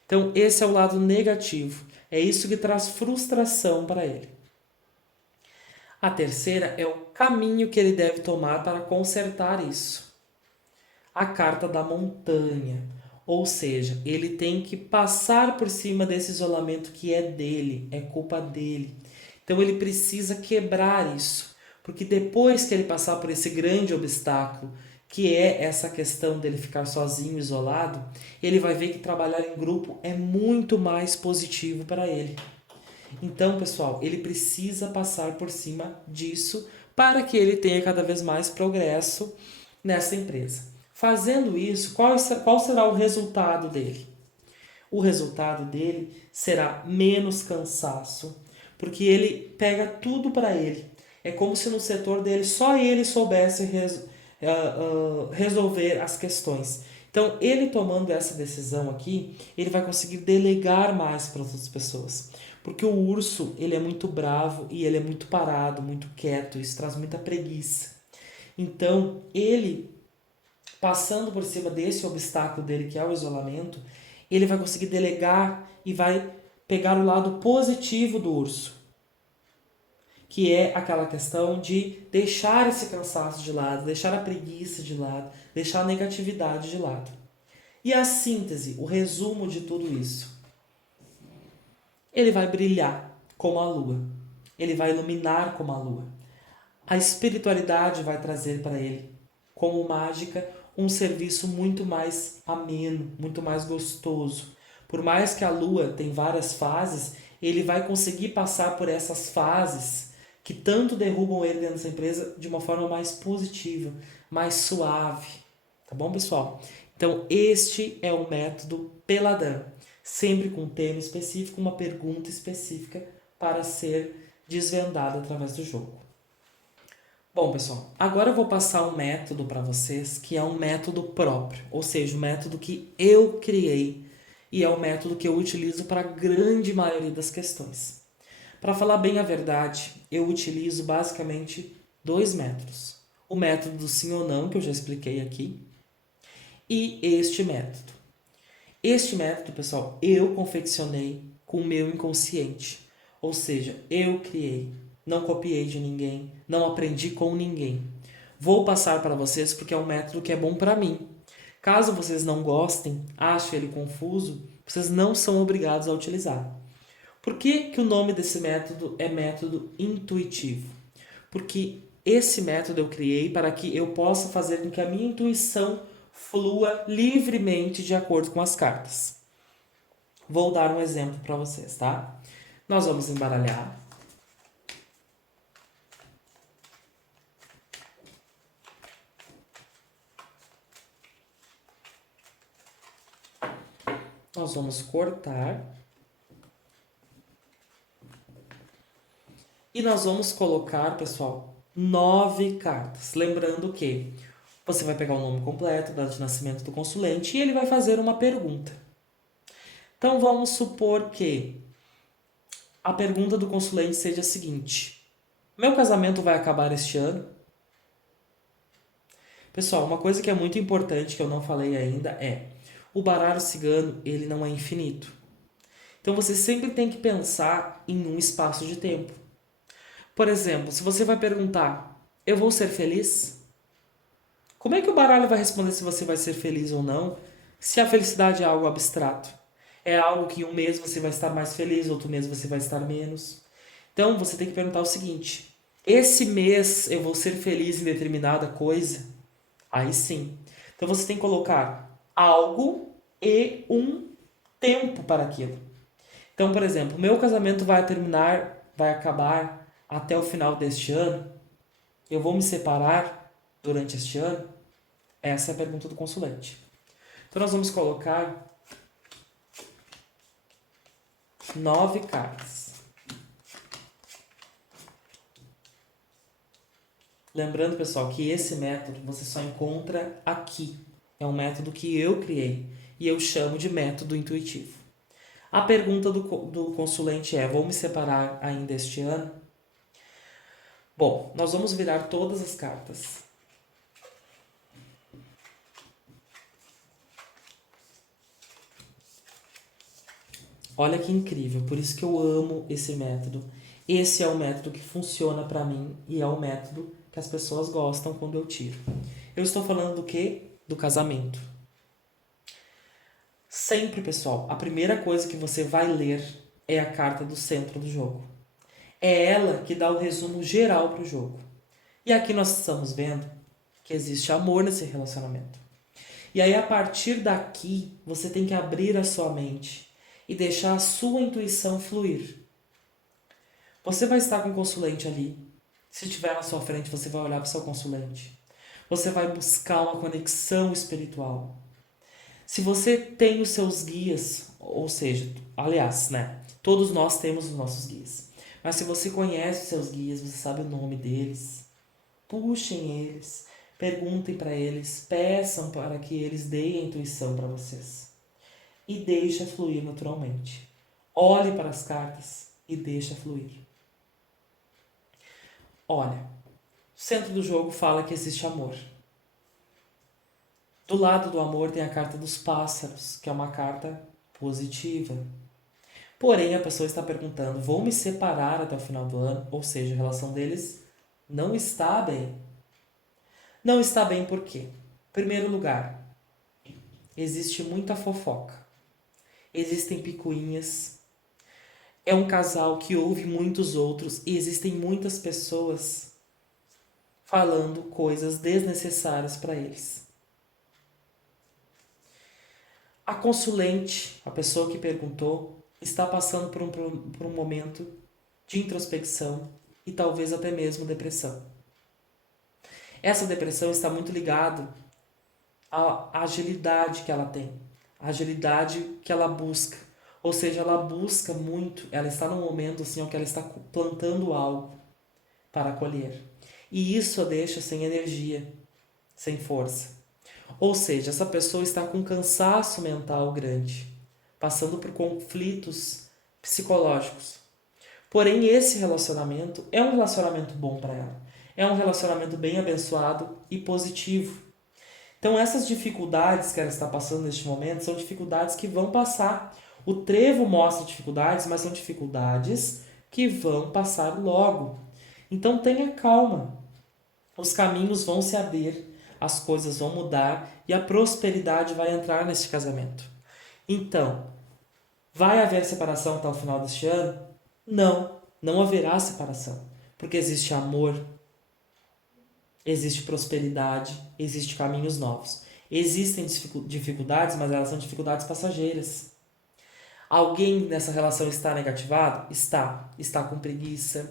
Então, esse é o lado negativo. É isso que traz frustração para ele. A terceira é o caminho que ele deve tomar para consertar isso. A carta da montanha. Ou seja, ele tem que passar por cima desse isolamento que é dele, é culpa dele. Então, ele precisa quebrar isso. Porque depois que ele passar por esse grande obstáculo, que é essa questão dele ficar sozinho, isolado, ele vai ver que trabalhar em grupo é muito mais positivo para ele. Então, pessoal, ele precisa passar por cima disso para que ele tenha cada vez mais progresso nessa empresa. Fazendo isso, qual será o resultado dele? O resultado dele será menos cansaço, porque ele pega tudo para ele. É como se no setor dele só ele soubesse resolver as questões. Então, ele tomando essa decisão aqui, ele vai conseguir delegar mais para outras pessoas. Porque o urso, ele é muito bravo e ele é muito parado, muito quieto, isso traz muita preguiça. Então, ele, passando por cima desse obstáculo dele, que é o isolamento, ele vai conseguir delegar e vai pegar o lado positivo do urso, que é aquela questão de deixar esse cansaço de lado, deixar a preguiça de lado, deixar a negatividade de lado. E a síntese, o resumo de tudo isso. Ele vai brilhar como a lua. Ele vai iluminar como a lua. A espiritualidade vai trazer para ele, como mágica, um serviço muito mais ameno, muito mais gostoso. Por mais que a lua tem várias fases, ele vai conseguir passar por essas fases que tanto derrubam ele dentro dessa empresa de uma forma mais positiva, mais suave. Tá bom, pessoal? Então, este é o método Peladão. Sempre com um tema específico, uma pergunta específica para ser desvendada através do jogo. Bom, pessoal, agora eu vou passar um método para vocês que é um método próprio, ou seja, um método que eu criei e é o método que eu utilizo para a grande maioria das questões. Para falar bem a verdade, eu utilizo basicamente dois métodos. O método do sim ou não, que eu já expliquei aqui, e este método. Este método, pessoal, eu confeccionei com o meu inconsciente, ou seja, eu criei. Não copiei de ninguém, não aprendi com ninguém. Vou passar para vocês porque é um método que é bom para mim. Caso vocês não gostem, achem ele confuso, vocês não são obrigados a utilizar. Por que o nome desse método é método intuitivo? Porque esse método eu criei para que eu possa fazer com que a minha intuição flua livremente de acordo com as cartas. Vou dar um exemplo para vocês, tá? Nós vamos embaralhar. Nós vamos cortar. E nós vamos colocar, pessoal, 9 cartas. Lembrando que você vai pegar o nome completo, data de nascimento do consulente e ele vai fazer uma pergunta. Então vamos supor que a pergunta do consulente seja a seguinte: meu casamento vai acabar este ano? Pessoal, uma coisa que é muito importante que eu não falei ainda é: o baralho cigano, ele não é infinito. Então você sempre tem que pensar em um espaço de tempo. Por exemplo, se você vai perguntar: eu vou ser feliz? Como é que o baralho vai responder se você vai ser feliz ou não, se a felicidade é algo abstrato? É algo que um mês você vai estar mais feliz, outro mês você vai estar menos. Então você tem que perguntar o seguinte: esse mês eu vou ser feliz em determinada coisa? Aí sim. Então você tem que colocar algo e um tempo para aquilo. Então, por exemplo, meu casamento vai acabar até o final deste ano. Eu vou me separar durante este ano? Essa é a pergunta do consulente. Então, nós vamos colocar 9 cartas. Lembrando, pessoal, que esse método você só encontra aqui. É um método que eu criei e eu chamo de método intuitivo. A pergunta do consulente é: vou me separar ainda este ano? Bom, nós vamos virar todas as cartas. Olha que incrível, por isso que eu amo esse método. Esse é o método que funciona para mim e é o método que as pessoas gostam quando eu tiro. Eu estou falando do quê? Do casamento. Sempre, pessoal, a primeira coisa que você vai ler é a carta do centro do jogo. É ela que dá o resumo geral para o jogo. E aqui nós estamos vendo que existe amor nesse relacionamento. E aí, a partir daqui, você tem que abrir a sua mente e deixar a sua intuição fluir. Você vai estar com o consulente ali. Se estiver na sua frente, você vai olhar para o seu consulente. Você vai buscar uma conexão espiritual. Se você tem os seus guias, ou seja, aliás, né? Todos nós temos os nossos guias. Mas se você conhece os seus guias, você sabe o nome deles, puxem eles, perguntem para eles, peçam para que eles deem a intuição para vocês. E deixa fluir naturalmente. Olhe para as cartas e deixa fluir. Olha, o centro do jogo fala que existe amor. Do lado do amor tem a carta dos pássaros, que é uma carta positiva. Porém, a pessoa está perguntando: vou me separar até o final do ano? Ou seja, a relação deles não está bem. Não está bem por quê? Em primeiro lugar, existe muita fofoca. Existem picuinhas. É um casal que ouve muitos outros e existem muitas pessoas falando coisas desnecessárias para eles. A consulente, a pessoa que perguntou, está passando por um momento de introspecção e talvez até mesmo depressão. Essa depressão está muito ligada à agilidade que ela tem, à agilidade que ela busca. Ou seja, ela busca muito, ela está num momento assim, que ela está plantando algo para colher. E isso a deixa sem energia, sem força. Ou seja, essa pessoa está com um cansaço mental grande, passando por conflitos psicológicos. Porém, esse relacionamento é um relacionamento bom para ela. É um relacionamento bem abençoado e positivo. Então, essas dificuldades que ela está passando neste momento são dificuldades que vão passar. O trevo mostra dificuldades, mas são dificuldades que vão passar logo. Então, tenha calma. Os caminhos vão se abrir, as coisas vão mudar e a prosperidade vai entrar neste casamento. Então, vai haver separação até o final deste ano? Não, não haverá separação, porque existe amor, existe prosperidade, existe caminhos novos. Existem dificuldades, mas elas são dificuldades passageiras. Alguém nessa relação está negativado? Está. Está com preguiça,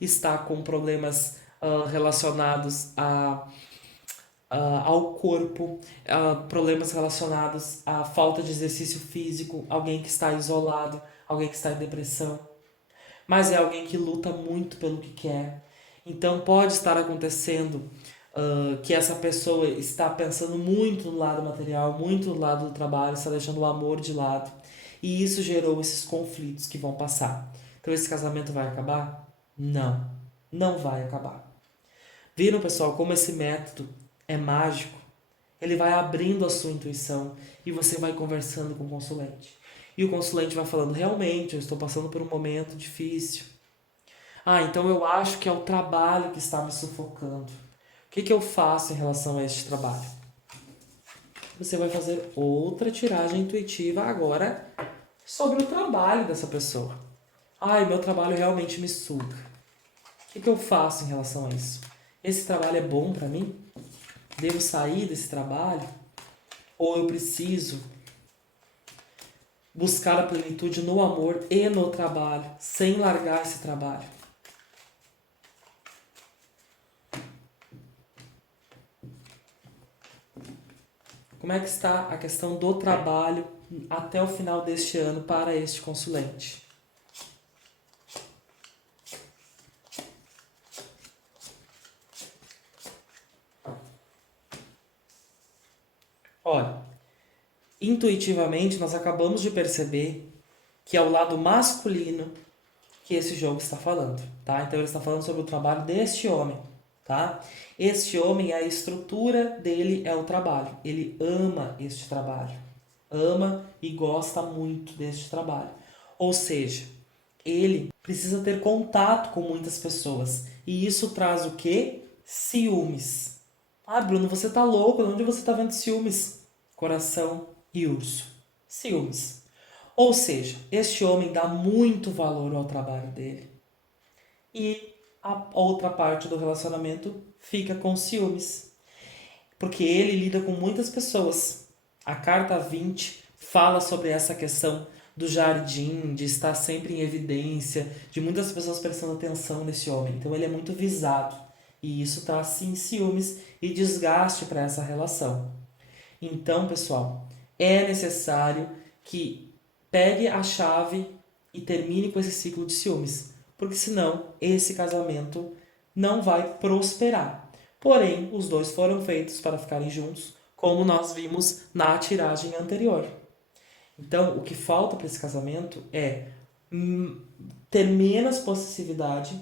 está com problemas relacionados ao corpo, problemas relacionados à falta de exercício físico, alguém que está isolado, alguém que está em depressão. Mas é alguém que luta muito pelo que quer. Então pode estar acontecendo que essa pessoa está pensando muito no lado material, muito no lado do trabalho, está deixando o amor de lado. E isso gerou esses conflitos que vão passar. Então esse casamento vai acabar? Não, não vai acabar. Viram, pessoal, como esse método é mágico? Ele vai abrindo a sua intuição e você vai conversando com o consulente. E o consulente vai falando: realmente, eu estou passando por um momento difícil. Então eu acho que é o trabalho que está me sufocando. O que eu faço em relação a este trabalho? Você vai fazer outra tiragem intuitiva agora sobre o trabalho dessa pessoa. Meu trabalho realmente me suga. O que eu faço em relação a isso? Esse trabalho é bom para mim? Devo sair desse trabalho? Ou eu preciso buscar a plenitude no amor e no trabalho, sem largar esse trabalho. Como é que está a questão do trabalho até o final deste ano para este consulente? Olha, intuitivamente nós acabamos de perceber que é o lado masculino que esse jogo está falando, tá? Então ele está falando sobre o trabalho deste homem, tá? Este homem, a estrutura dele é o trabalho. Ele ama este trabalho. Ama e gosta muito deste trabalho. Ou seja, ele precisa ter contato com muitas pessoas. E isso traz o quê? Ciúmes. Ah, Bruno, você tá louco. De onde você tá vendo ciúmes? Coração e urso. Ciúmes. Ou seja, este homem dá muito valor ao trabalho dele. E a outra parte do relacionamento fica com ciúmes. Porque ele lida com muitas pessoas. A carta 20 fala sobre essa questão do jardim, de estar sempre em evidência, de muitas pessoas prestando atenção nesse homem. Então ele é muito visado. E isso traz sim ciúmes e desgaste para essa relação. Então, pessoal, é necessário que pegue a chave e termine com esse ciclo de ciúmes, porque senão esse casamento não vai prosperar. Porém, os dois foram feitos para ficarem juntos, como nós vimos na tiragem anterior. Então, o que falta para esse casamento é ter menos possessividade,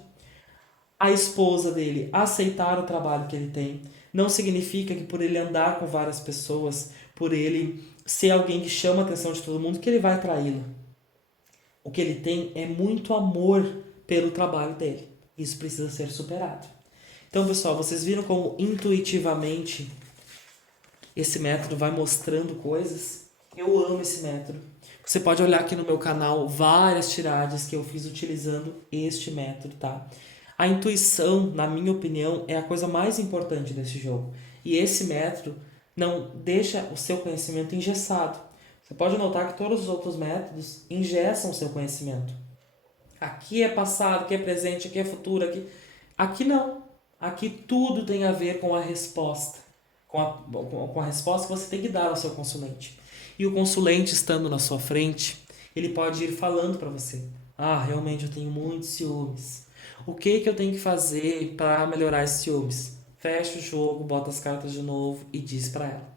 a esposa dele aceitar o trabalho que ele tem. Não significa que por ele andar com várias pessoas, por ele ser alguém que chama a atenção de todo mundo, que ele vai traí-la. O que ele tem é muito amor pelo trabalho dele. Isso precisa ser superado. Então, pessoal, vocês viram como intuitivamente esse método vai mostrando coisas? Eu amo esse método. Você pode olhar aqui no meu canal várias tiragens que eu fiz utilizando este método, tá? A intuição, na minha opinião, é a coisa mais importante desse jogo. E esse método não deixa o seu conhecimento engessado. Você pode notar que todos os outros métodos engessam o seu conhecimento. Aqui é passado, aqui é presente, aqui é futuro, aqui não. Aqui tudo tem a ver com a resposta. Com a resposta que você tem que dar ao seu consulente. E o consulente, estando na sua frente, ele pode ir falando para você. Ah, realmente eu tenho muitos ciúmes. O que eu tenho que fazer para melhorar esses ciúmes? Fecha o jogo, bota as cartas de novo e diz para ela.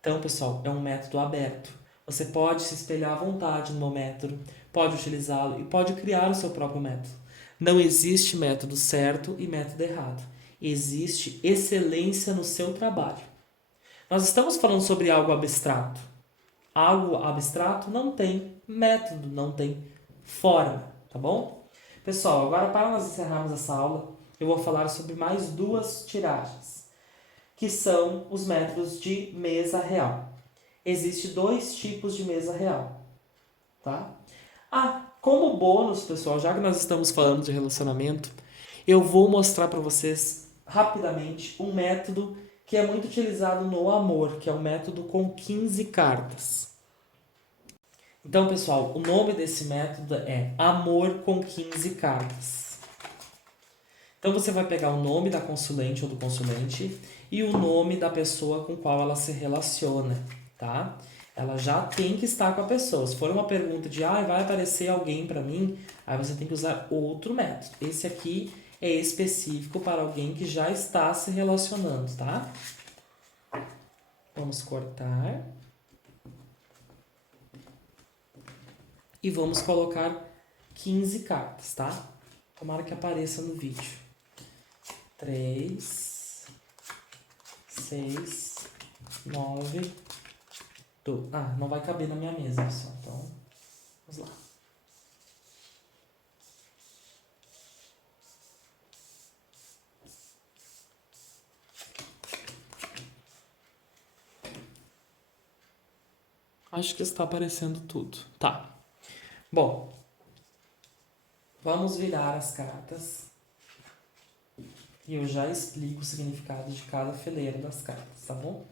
Então, pessoal, é um método aberto. Você pode se espelhar à vontade no meu método, pode utilizá-lo e pode criar o seu próprio método. Não existe método certo e método errado. Existe excelência no seu trabalho. Nós estamos falando sobre algo abstrato. Algo abstrato não tem método, não tem forma, tá bom? Pessoal, agora para nós encerrarmos essa aula, eu vou falar sobre mais duas tiragens, que são os métodos de mesa real. Existem dois tipos de mesa real, tá? Como bônus, pessoal, já que nós estamos falando de relacionamento, eu vou mostrar para vocês rapidamente um método que é muito utilizado no amor, que é o método com 15 cartas. Então, pessoal, o nome desse método é Amor com 15 cartas. Então, você vai pegar o nome da consulente ou do consulente e o nome da pessoa com qual ela se relaciona, tá? Ela já tem que estar com a pessoa. Se for uma pergunta de, vai aparecer alguém para mim, aí você tem que usar outro método. Esse aqui é específico para alguém que já está se relacionando, tá? Vamos cortar. E vamos colocar 15 cartas, tá? Tomara que apareça no vídeo. 3, 6, 9, 12. Não vai caber na minha mesa, pessoal. Então, vamos lá. Acho que está aparecendo tudo. Tá. Bom, vamos virar as cartas e eu já explico o significado de cada fileira das cartas, tá bom?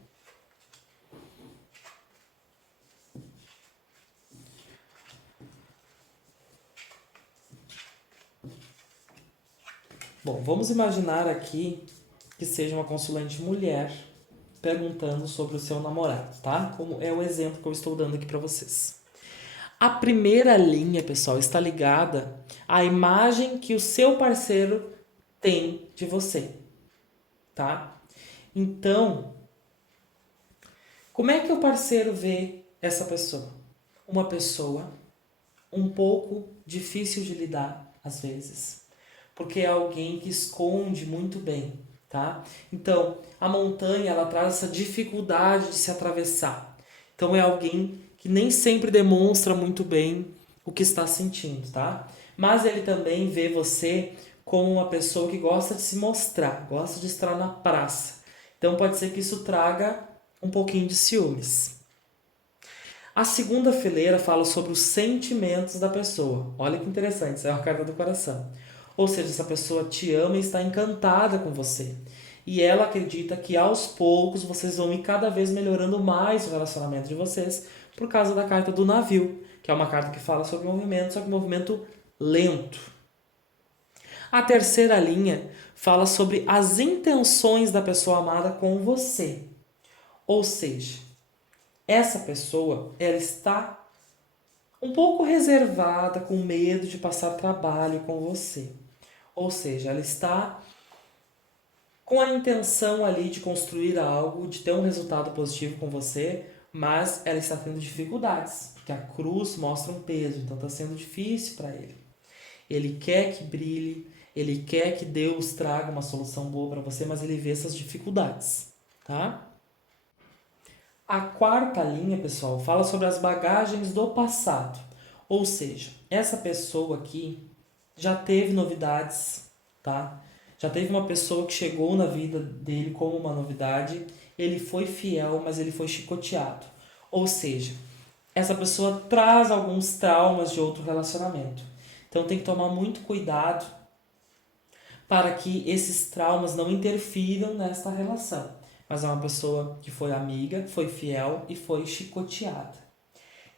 Bom, vamos imaginar aqui que seja uma consulente mulher perguntando sobre o seu namorado, tá? Como é o exemplo que eu estou dando aqui para vocês. A primeira linha, pessoal, está ligada à imagem que o seu parceiro tem de você, tá? Então, como é que o parceiro vê essa pessoa? Uma pessoa um pouco difícil de lidar, às vezes, porque é alguém que esconde muito bem, tá? Então, a montanha, ela traz essa dificuldade de se atravessar. Então, é alguém que nem sempre demonstra muito bem o que está sentindo, tá? Mas ele também vê você como uma pessoa que gosta de se mostrar, gosta de estar na praça. Então, pode ser que isso traga um pouquinho de ciúmes. A segunda fileira fala sobre os sentimentos da pessoa. Olha que interessante, isso é uma carta do coração. Ou seja, essa pessoa te ama e está encantada com você. E ela acredita que aos poucos vocês vão ir cada vez melhorando mais o relacionamento de vocês por causa da carta do navio, que é uma carta que fala sobre movimento, só que movimento lento. A terceira linha fala sobre as intenções da pessoa amada com você. Ou seja, essa pessoa, ela está um pouco reservada, com medo de passar trabalho com você. Ou seja, ela está com a intenção ali de construir algo, de ter um resultado positivo com você, mas ela está tendo dificuldades, porque a cruz mostra um peso, então está sendo difícil para ele. Ele quer que brilhe, ele quer que Deus traga uma solução boa para você, mas ele vê essas dificuldades, tá? A quarta linha, pessoal, fala sobre as bagagens do passado. Ou seja, essa pessoa aqui já teve novidades, tá? Já teve uma pessoa que chegou na vida dele como uma novidade, ele foi fiel, mas ele foi chicoteado. Ou seja, essa pessoa traz alguns traumas de outro relacionamento. Então tem que tomar muito cuidado para que esses traumas não interfiram nesta relação. Mas é uma pessoa que foi amiga, foi fiel e foi chicoteada.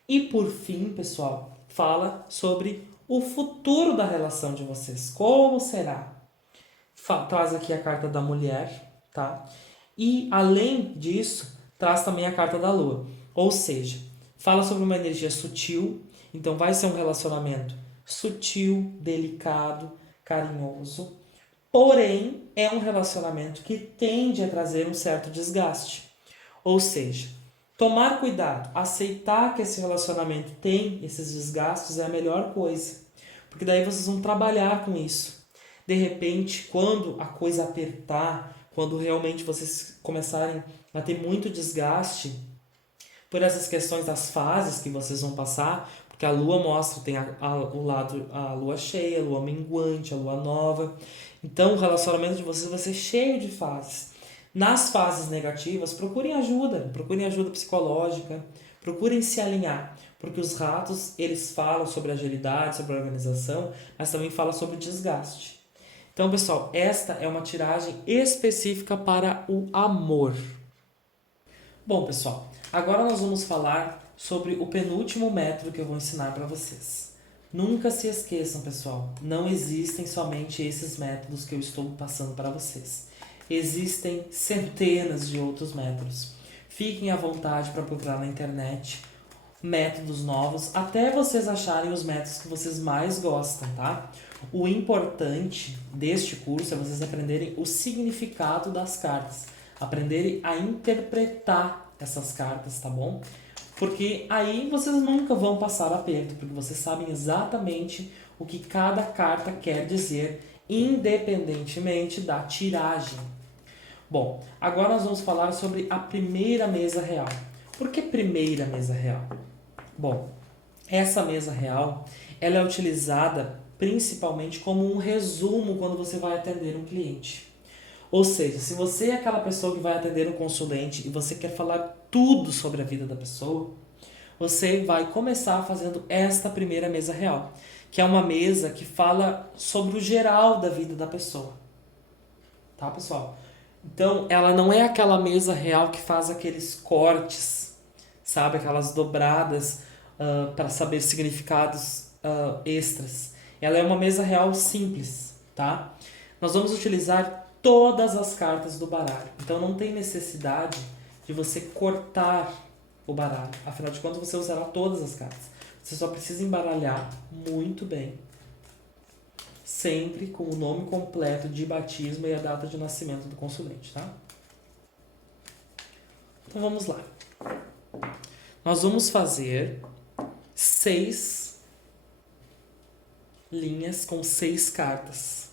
E por fim, pessoal, fala sobre o futuro da relação de vocês. Como será? Traz aqui a carta da mulher, tá? E além disso, traz também a carta da lua. Ou seja, fala sobre uma energia sutil. Então vai ser um relacionamento sutil, delicado, carinhoso. Porém, é um relacionamento que tende a trazer um certo desgaste. Ou seja, tomar cuidado, aceitar que esse relacionamento tem esses desgastes é a melhor coisa. Porque daí vocês vão trabalhar com isso. De repente, quando a coisa apertar, quando realmente vocês começarem a ter muito desgaste, por essas questões das fases que vocês vão passar, porque a lua mostra, tem o lado, a lua cheia, a lua minguante, a lua nova. Então o relacionamento de vocês vai ser cheio de fases. Nas fases negativas, procurem ajuda psicológica, procurem se alinhar, porque os ratos, eles falam sobre agilidade, sobre organização, mas também falam sobre desgaste. Então, pessoal, esta é uma tiragem específica para o amor. Bom, pessoal, agora nós vamos falar sobre o penúltimo método que eu vou ensinar para vocês. Nunca se esqueçam, pessoal, não existem somente esses métodos que eu estou passando para vocês. Existem centenas de outros métodos. Fiquem à vontade para procurar na internet métodos novos, até vocês acharem os métodos que vocês mais gostam, tá? O importante deste curso é vocês aprenderem o significado das cartas, aprenderem a interpretar essas cartas, tá bom? Porque aí vocês nunca vão passar aperto, porque vocês sabem exatamente o que cada carta quer dizer, independentemente da tiragem. Bom, agora nós vamos falar sobre a primeira mesa real. Por que primeira mesa real? Bom, essa mesa real, ela é utilizada principalmente como um resumo quando você vai atender um cliente. Ou seja, se você é aquela pessoa que vai atender um consulente e você quer falar tudo sobre a vida da pessoa, você vai começar fazendo esta primeira mesa real, que é uma mesa que fala sobre o geral da vida da pessoa. Tá, pessoal? Então, ela não é aquela mesa real que faz aqueles cortes, sabe? Aquelas dobradas para saber significados extras. Ela é uma mesa real simples, tá? Nós vamos utilizar todas as cartas do baralho. Então não tem necessidade de você cortar o baralho. Afinal de contas, você usará todas as cartas. Você só precisa embaralhar muito bem. Sempre com o nome completo de batismo e a data de nascimento do consulente, tá? Então vamos lá. Nós vamos fazer 6 linhas com 6 cartas.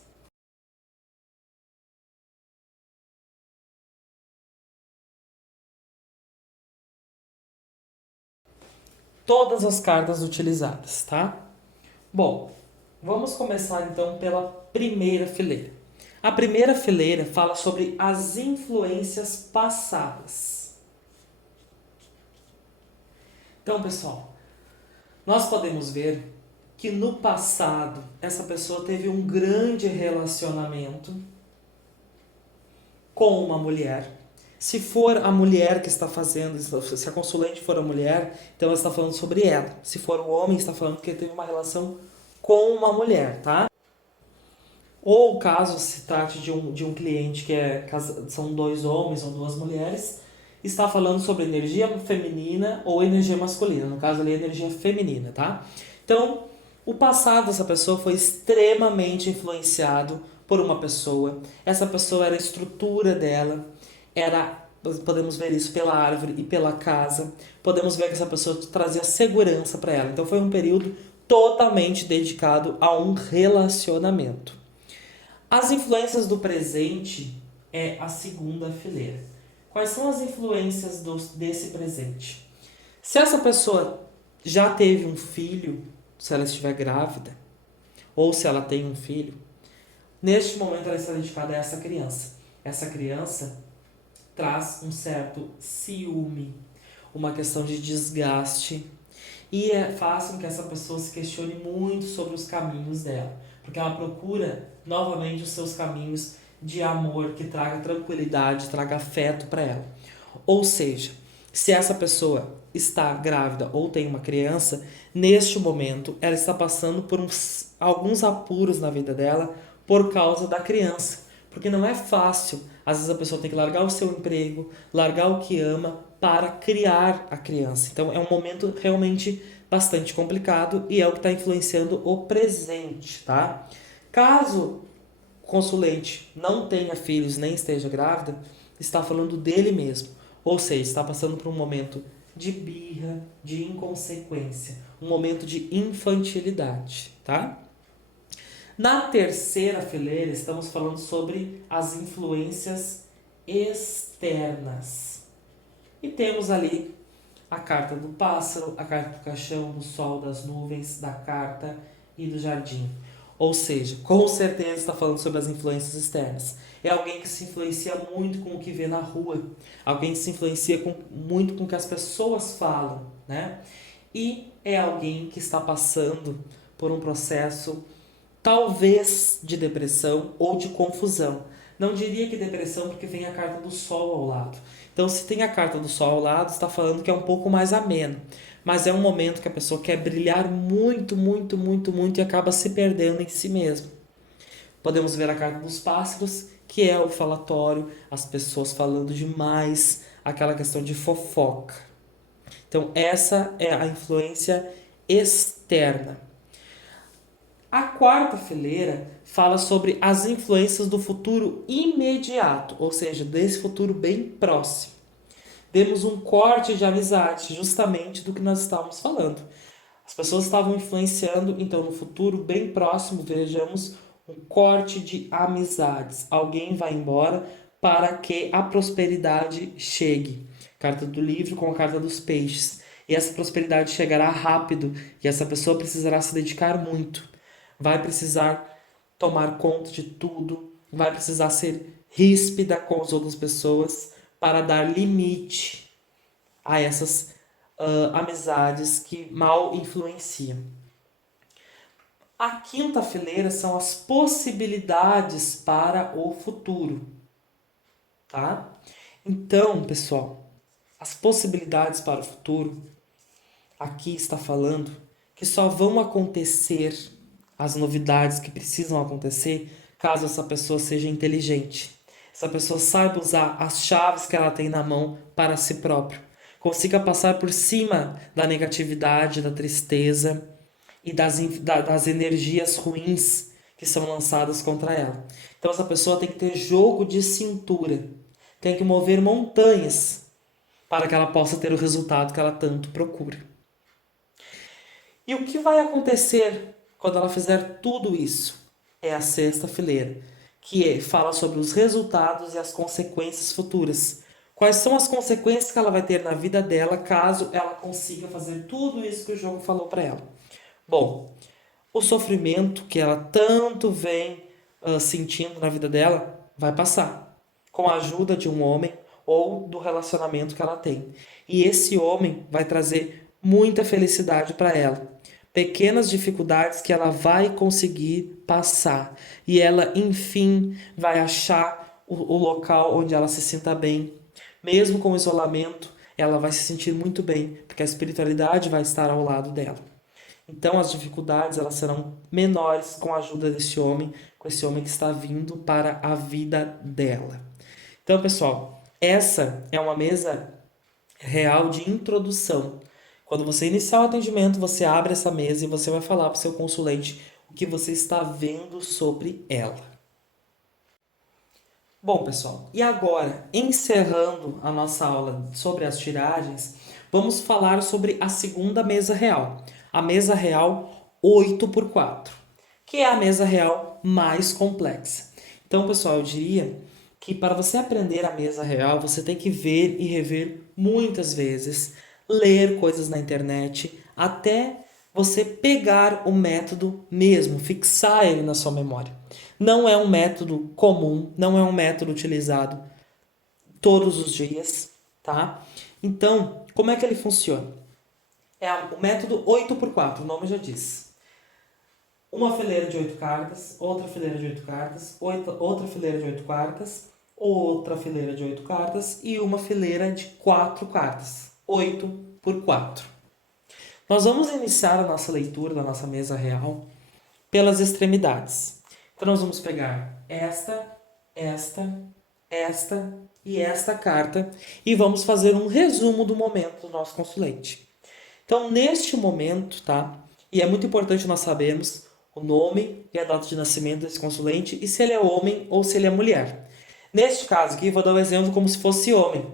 Todas as cartas utilizadas, tá? Bom, vamos começar então pela primeira fileira. A primeira fileira fala sobre as influências passadas. Então, pessoal, nós podemos ver que no passado essa pessoa teve um grande relacionamento com uma mulher. Se for a mulher que está fazendo, se a consulente for a mulher, então ela está falando sobre ela. Se for o homem, está falando que ele teve uma relação com uma mulher, tá? Ou caso se trate de um cliente que são 2 homens ou 2 mulheres, está falando sobre energia feminina ou energia masculina. No caso ali, energia feminina, tá? Então, o passado dessa pessoa foi extremamente influenciado por uma pessoa. Essa pessoa era a estrutura dela, podemos ver isso pela árvore e pela casa. Podemos ver que essa pessoa trazia segurança para ela. Então foi um período totalmente dedicado a um relacionamento. As influências do presente é a segunda fileira. Quais são as influências desse presente? Se essa pessoa já teve um filho, se ela estiver grávida, ou se ela tem um filho, neste momento ela está dedicada a essa criança. Essa criança traz um certo ciúme, uma questão de desgaste, e faz com que essa pessoa se questione muito sobre os caminhos dela, porque ela procura novamente os seus caminhos de amor que traga tranquilidade, traga afeto para ela. Ou seja, se essa pessoa está grávida ou tem uma criança, neste momento ela está passando por alguns apuros na vida dela por causa da criança. Porque não é fácil, às vezes a pessoa tem que largar o seu emprego, largar o que ama para criar a criança. Então é um momento realmente bastante complicado e é o que está influenciando o presente, tá? Caso o consulente não tenha filhos nem esteja grávida, está falando dele mesmo. Ou seja, está passando por um momento de birra, de inconsequência, um momento de infantilidade, tá? Na terceira fileira, estamos falando sobre as influências externas. E temos ali a carta do pássaro, a carta do caixão, do sol, das nuvens, da carta e do jardim. Ou seja, com certeza está falando sobre as influências externas. É alguém que se influencia muito com o que vê na rua. Alguém que se influencia muito com o que as pessoas falam, né? E é alguém que está passando por um processo talvez de depressão ou de confusão. Não diria que depressão porque vem a carta do sol ao lado. Então, se tem a carta do sol ao lado, está falando que é um pouco mais ameno. Mas é um momento que a pessoa quer brilhar muito, muito, muito, muito e acaba se perdendo em si mesma. Podemos ver a carta dos pássaros, que é o falatório, as pessoas falando demais, aquela questão de fofoca. Então, essa é a influência externa. A quarta fileira fala sobre as influências do futuro imediato, ou seja, desse futuro bem próximo. Demos um corte de amizade, justamente do que nós estávamos falando. As pessoas estavam influenciando, então no futuro bem próximo, vejamos um corte de amizades. Alguém vai embora para que a prosperidade chegue. Carta do livro com a carta dos peixes. E essa prosperidade chegará rápido e essa pessoa precisará se dedicar muito. Vai precisar tomar conta de tudo, vai precisar ser ríspida com as outras pessoas para dar limite a essas amizades que mal influenciam. A quinta fileira são as possibilidades para o futuro, tá? Então, pessoal, as possibilidades para o futuro, aqui está falando que só vão acontecer as novidades que precisam acontecer caso essa pessoa seja inteligente. Essa pessoa saiba usar as chaves que ela tem na mão para si próprio. Consiga passar por cima da negatividade, da tristeza e das energias ruins que são lançadas contra ela. Então essa pessoa tem que ter jogo de cintura. Tem que mover montanhas para que ela possa ter o resultado que ela tanto procura. E o que vai acontecer quando ela fizer tudo isso? É a sexta fileira, que fala sobre os resultados e as consequências futuras. Quais são as consequências que ela vai ter na vida dela caso ela consiga fazer tudo isso que o jogo falou para ela? Bom, o sofrimento que ela tanto vem sentindo na vida dela vai passar com a ajuda de um homem ou do relacionamento que ela tem. E esse homem vai trazer muita felicidade para ela. Pequenas dificuldades que ela vai conseguir passar. E ela, enfim, vai achar o local onde ela se sinta bem. Mesmo com o isolamento, ela vai se sentir muito bem, porque a espiritualidade vai estar ao lado dela. Então as dificuldades elas serão menores com a ajuda desse homem, com esse homem que está vindo para a vida dela. Então, pessoal, essa é uma mesa real de introdução. Quando você iniciar o atendimento, você abre essa mesa e você vai falar para o seu consulente o que você está vendo sobre ela. Bom, pessoal, e agora, encerrando a nossa aula sobre as tiragens, vamos falar sobre a segunda mesa real. A mesa real 8x4, que é a mesa real mais complexa. Então, pessoal, eu diria que para você aprender a mesa real, você tem que ver e rever muitas vezes, ler coisas na internet, até você pegar o método mesmo, fixar ele na sua memória. Não é um método comum, não é um método utilizado todos os dias, tá? Então, como é que ele funciona? É o método 8x4, o nome já diz. Uma fileira de 8 cartas, outra fileira de 8 cartas, outra fileira de 8 cartas, outra fileira de 8 cartas e uma fileira de 4 cartas. 8x4. Nós vamos iniciar a nossa leitura da nossa mesa real pelas extremidades. Então nós vamos pegar esta e esta carta e vamos fazer um resumo do momento do nosso consulente. Então, neste momento, tá? E é muito importante nós sabermos o nome e a data de nascimento desse consulente e se ele é homem ou se ele é mulher. Neste caso aqui, vou dar um exemplo como se fosse homem,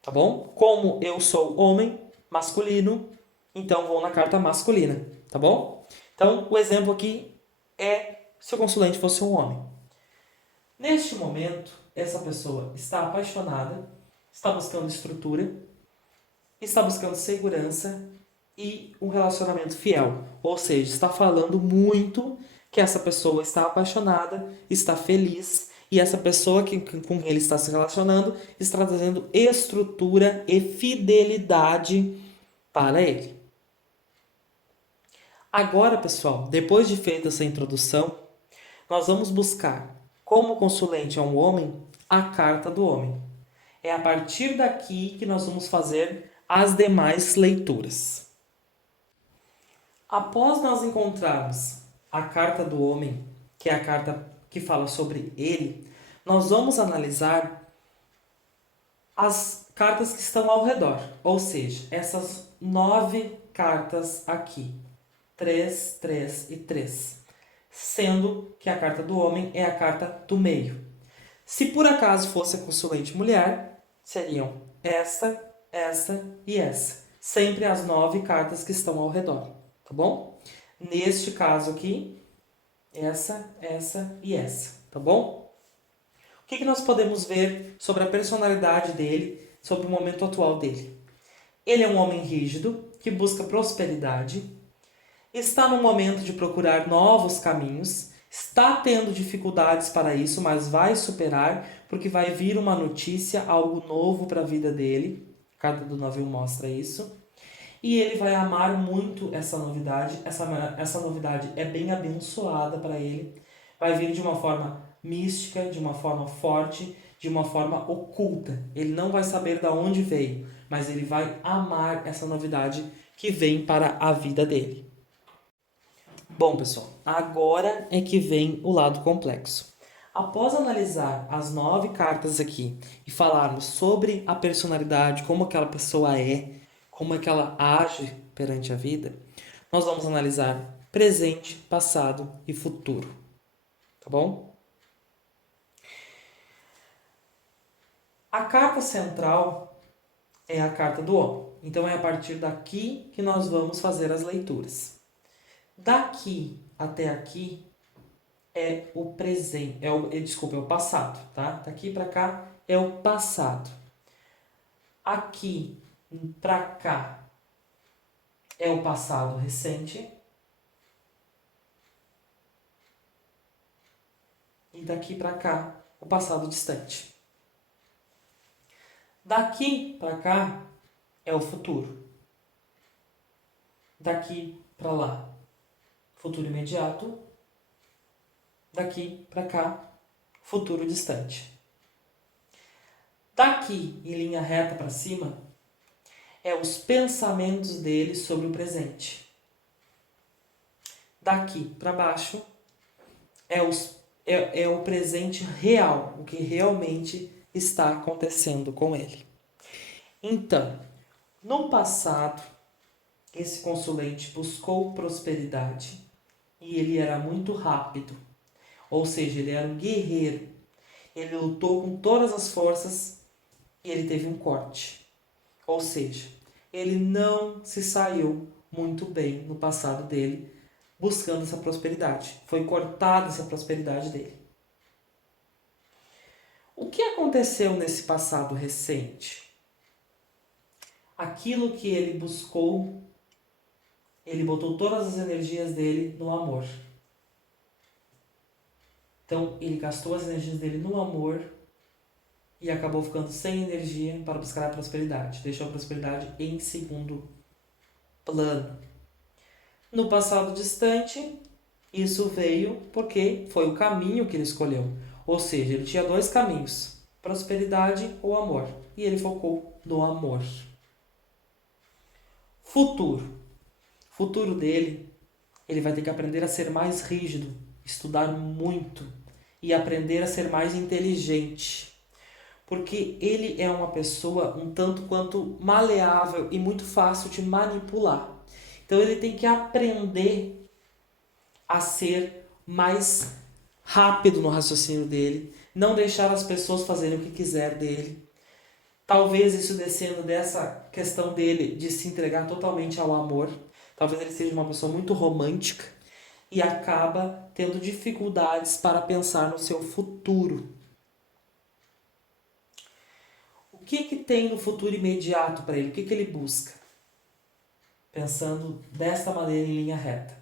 tá bom? Como eu sou homem, masculino, então vou na carta masculina, tá bom? Então, o exemplo aqui é se o consulente fosse um homem. Neste momento, essa pessoa está apaixonada, está buscando estrutura, está buscando segurança e um relacionamento fiel. Ou seja, está falando muito que essa pessoa está apaixonada, está feliz e essa pessoa com quem ele está se relacionando está trazendo estrutura e fidelidade para ele. Agora, pessoal, depois de feita essa introdução, nós vamos buscar, como o consulente é um homem, a carta do homem. É a partir daqui que nós vamos fazer as demais leituras. Após nós encontrarmos a carta do homem, que é a carta que fala sobre ele, nós vamos analisar as cartas que estão ao redor, ou seja, essas 9 cartas aqui, 3, 3 e 3, sendo que a carta do homem é a carta do meio. Se por acaso fosse a consulente mulher, seriam essa e essa. Sempre as 9 cartas que estão ao redor, tá bom? Neste caso aqui, essa e essa, tá bom? O que nós podemos ver sobre a personalidade dele, sobre o momento atual dele? Ele é um homem rígido, que busca prosperidade, está no momento de procurar novos caminhos, está tendo dificuldades para isso, mas vai superar, porque vai vir uma notícia, algo novo para a vida dele. A carta do navio mostra isso. E ele vai amar muito essa novidade. Essa novidade é bem abençoada para ele. Vai vir de uma forma mística, de uma forma forte, de uma forma oculta. Ele não vai saber de onde veio, mas ele vai amar essa novidade que vem para a vida dele. Bom, pessoal, agora é que vem o lado complexo. Após analisar as 9 cartas aqui e falarmos sobre a personalidade, como aquela pessoa é, como é que ela age perante a vida, nós vamos analisar presente, passado e futuro. Tá bom? A carta central é a carta do homem. Então é a partir daqui que nós vamos fazer as leituras. Daqui até aqui é o presente, é o passado, tá? Daqui para cá é o passado. Aqui para cá é o passado recente. E daqui para cá o passado distante. Daqui para cá é o futuro. Daqui para lá, futuro imediato. Daqui para cá, futuro distante. Daqui em linha reta para cima é os pensamentos dele sobre o presente. Daqui para baixo é o presente real, o que realmente está acontecendo com ele. Então, no passado, esse consulente buscou prosperidade e ele era muito rápido. Ou seja, ele era um guerreiro. Ele lutou com todas as forças e ele teve um corte. Ou seja, ele não se saiu muito bem no passado dele buscando essa prosperidade. Foi cortada essa prosperidade dele. O que aconteceu nesse passado recente? Aquilo que ele buscou, ele botou todas as energias dele no amor. Então, ele gastou as energias dele no amor e acabou ficando sem energia para buscar a prosperidade. Deixou a prosperidade em segundo plano. No passado distante, isso veio porque foi o caminho que ele escolheu. Ou seja, ele tinha 2 caminhos, prosperidade ou amor. E ele focou no amor. Futuro. Futuro dele, ele vai ter que aprender a ser mais rígido, estudar muito e aprender a ser mais inteligente. Porque ele é uma pessoa um tanto quanto maleável e muito fácil de manipular. Então ele tem que aprender a ser mais rápido no raciocínio dele, não deixar as pessoas fazerem o que quiser dele. Talvez isso descendo dessa questão dele de se entregar totalmente ao amor. Talvez ele seja uma pessoa muito romântica e acaba tendo dificuldades para pensar no seu futuro. O que tem no futuro imediato para ele? O que ele busca? Pensando desta maneira em linha reta.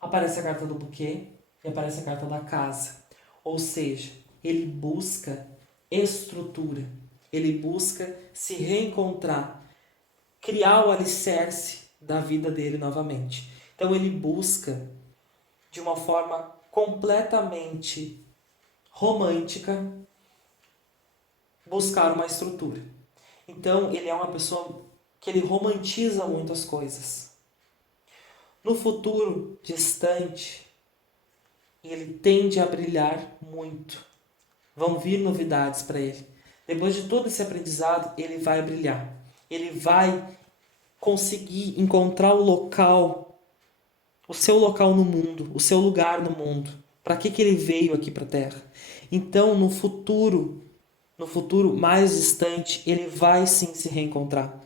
Aparece a carta do buquê e aparece a carta da casa. Ou seja, ele busca estrutura. Ele busca se reencontrar, criar o alicerce da vida dele novamente. Então ele busca, de uma forma completamente romântica, buscar uma estrutura. Então ele é uma pessoa que ele romantiza muito as coisas. No futuro distante, ele tende a brilhar muito. Vão vir novidades para ele. Depois de todo esse aprendizado, ele vai brilhar. Ele vai conseguir encontrar o local, o seu local no mundo, o seu lugar no mundo. Para que ele veio aqui para a Terra? Então, no futuro mais distante, ele vai sim se reencontrar.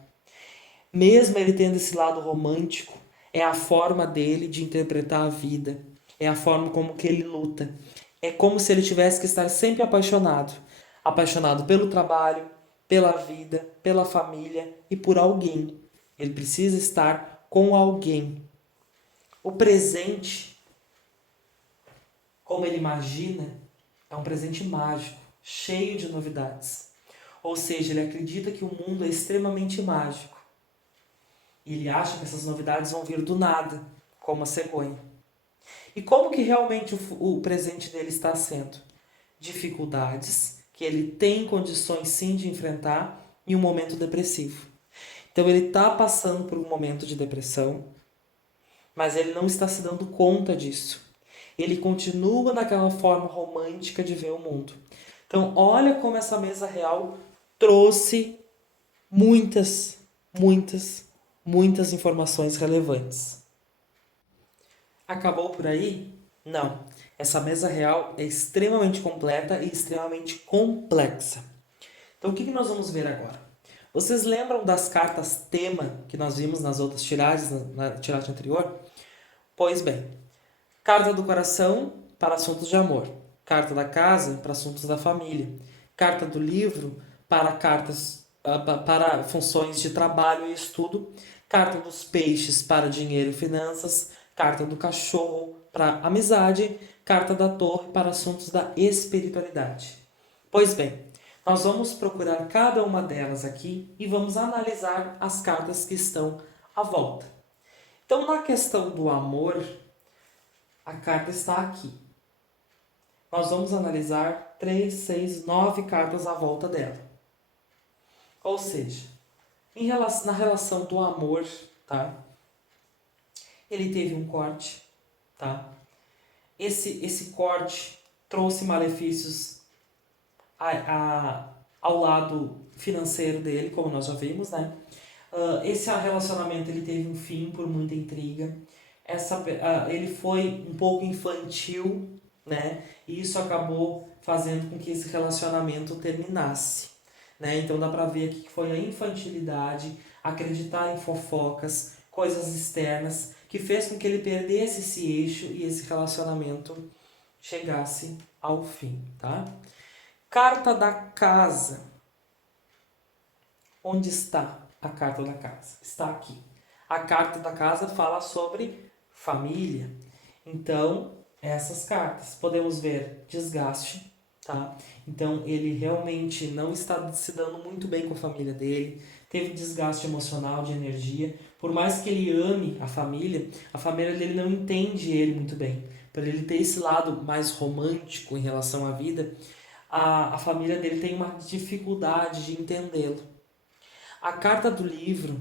Mesmo ele tendo esse lado romântico, é a forma dele de interpretar a vida. É a forma como que ele luta. É como se ele tivesse que estar sempre apaixonado. Apaixonado pelo trabalho, pela vida, pela família e por alguém. Ele precisa estar com alguém. O presente, como ele imagina, é um presente mágico, cheio de novidades. Ou seja, ele acredita que o mundo é extremamente mágico. E ele acha que essas novidades vão vir do nada, como a cegonha. E como que realmente o presente dele está sendo? Dificuldades que ele tem condições sim de enfrentar em um momento depressivo. Então ele está passando por um momento de depressão, mas ele não está se dando conta disso. Ele continua naquela forma romântica de ver o mundo. Então, olha como essa mesa real trouxe muitas, muitas, muitas informações relevantes. Acabou por aí? Não. Essa mesa real é extremamente completa e extremamente complexa. Então, o que nós vamos ver agora? Vocês lembram das cartas tema que nós vimos nas outras tiragens, na tiragem anterior? Pois bem, carta do coração para assuntos de amor, carta da casa para assuntos da família, carta do livro para para funções de trabalho e estudo, carta dos peixes para dinheiro e finanças, carta do cachorro para amizade, carta da torre para assuntos da espiritualidade. Pois bem, nós vamos procurar cada uma delas aqui e vamos analisar as cartas que estão à volta. Então, na questão do amor, a carta está aqui. Nós vamos analisar 3, 6, 9 cartas à volta dela. Ou seja, na relação do amor, tá? Ele teve um corte, tá? Esse corte trouxe malefícios ao lado financeiro dele, como nós já vimos, né? Esse relacionamento ele teve um fim por muita intriga. Ele foi um pouco infantil, né? E isso acabou fazendo com que esse relacionamento terminasse, né? Então dá pra ver aqui que foi a infantilidade, acreditar em fofocas, coisas externas, que fez com que ele perdesse esse eixo e esse relacionamento chegasse ao fim, tá? Carta da casa. Onde está a carta da casa? Está aqui. A carta da casa fala sobre família. Então, essas cartas. Podemos ver desgaste, tá? Então, ele realmente não está se dando muito bem com a família dele. Teve desgaste emocional, de energia. Por mais que ele ame a família dele não entende ele muito bem. Para ele ter esse lado mais romântico em relação à vida, a família dele tem uma dificuldade de entendê-lo. A carta do livro,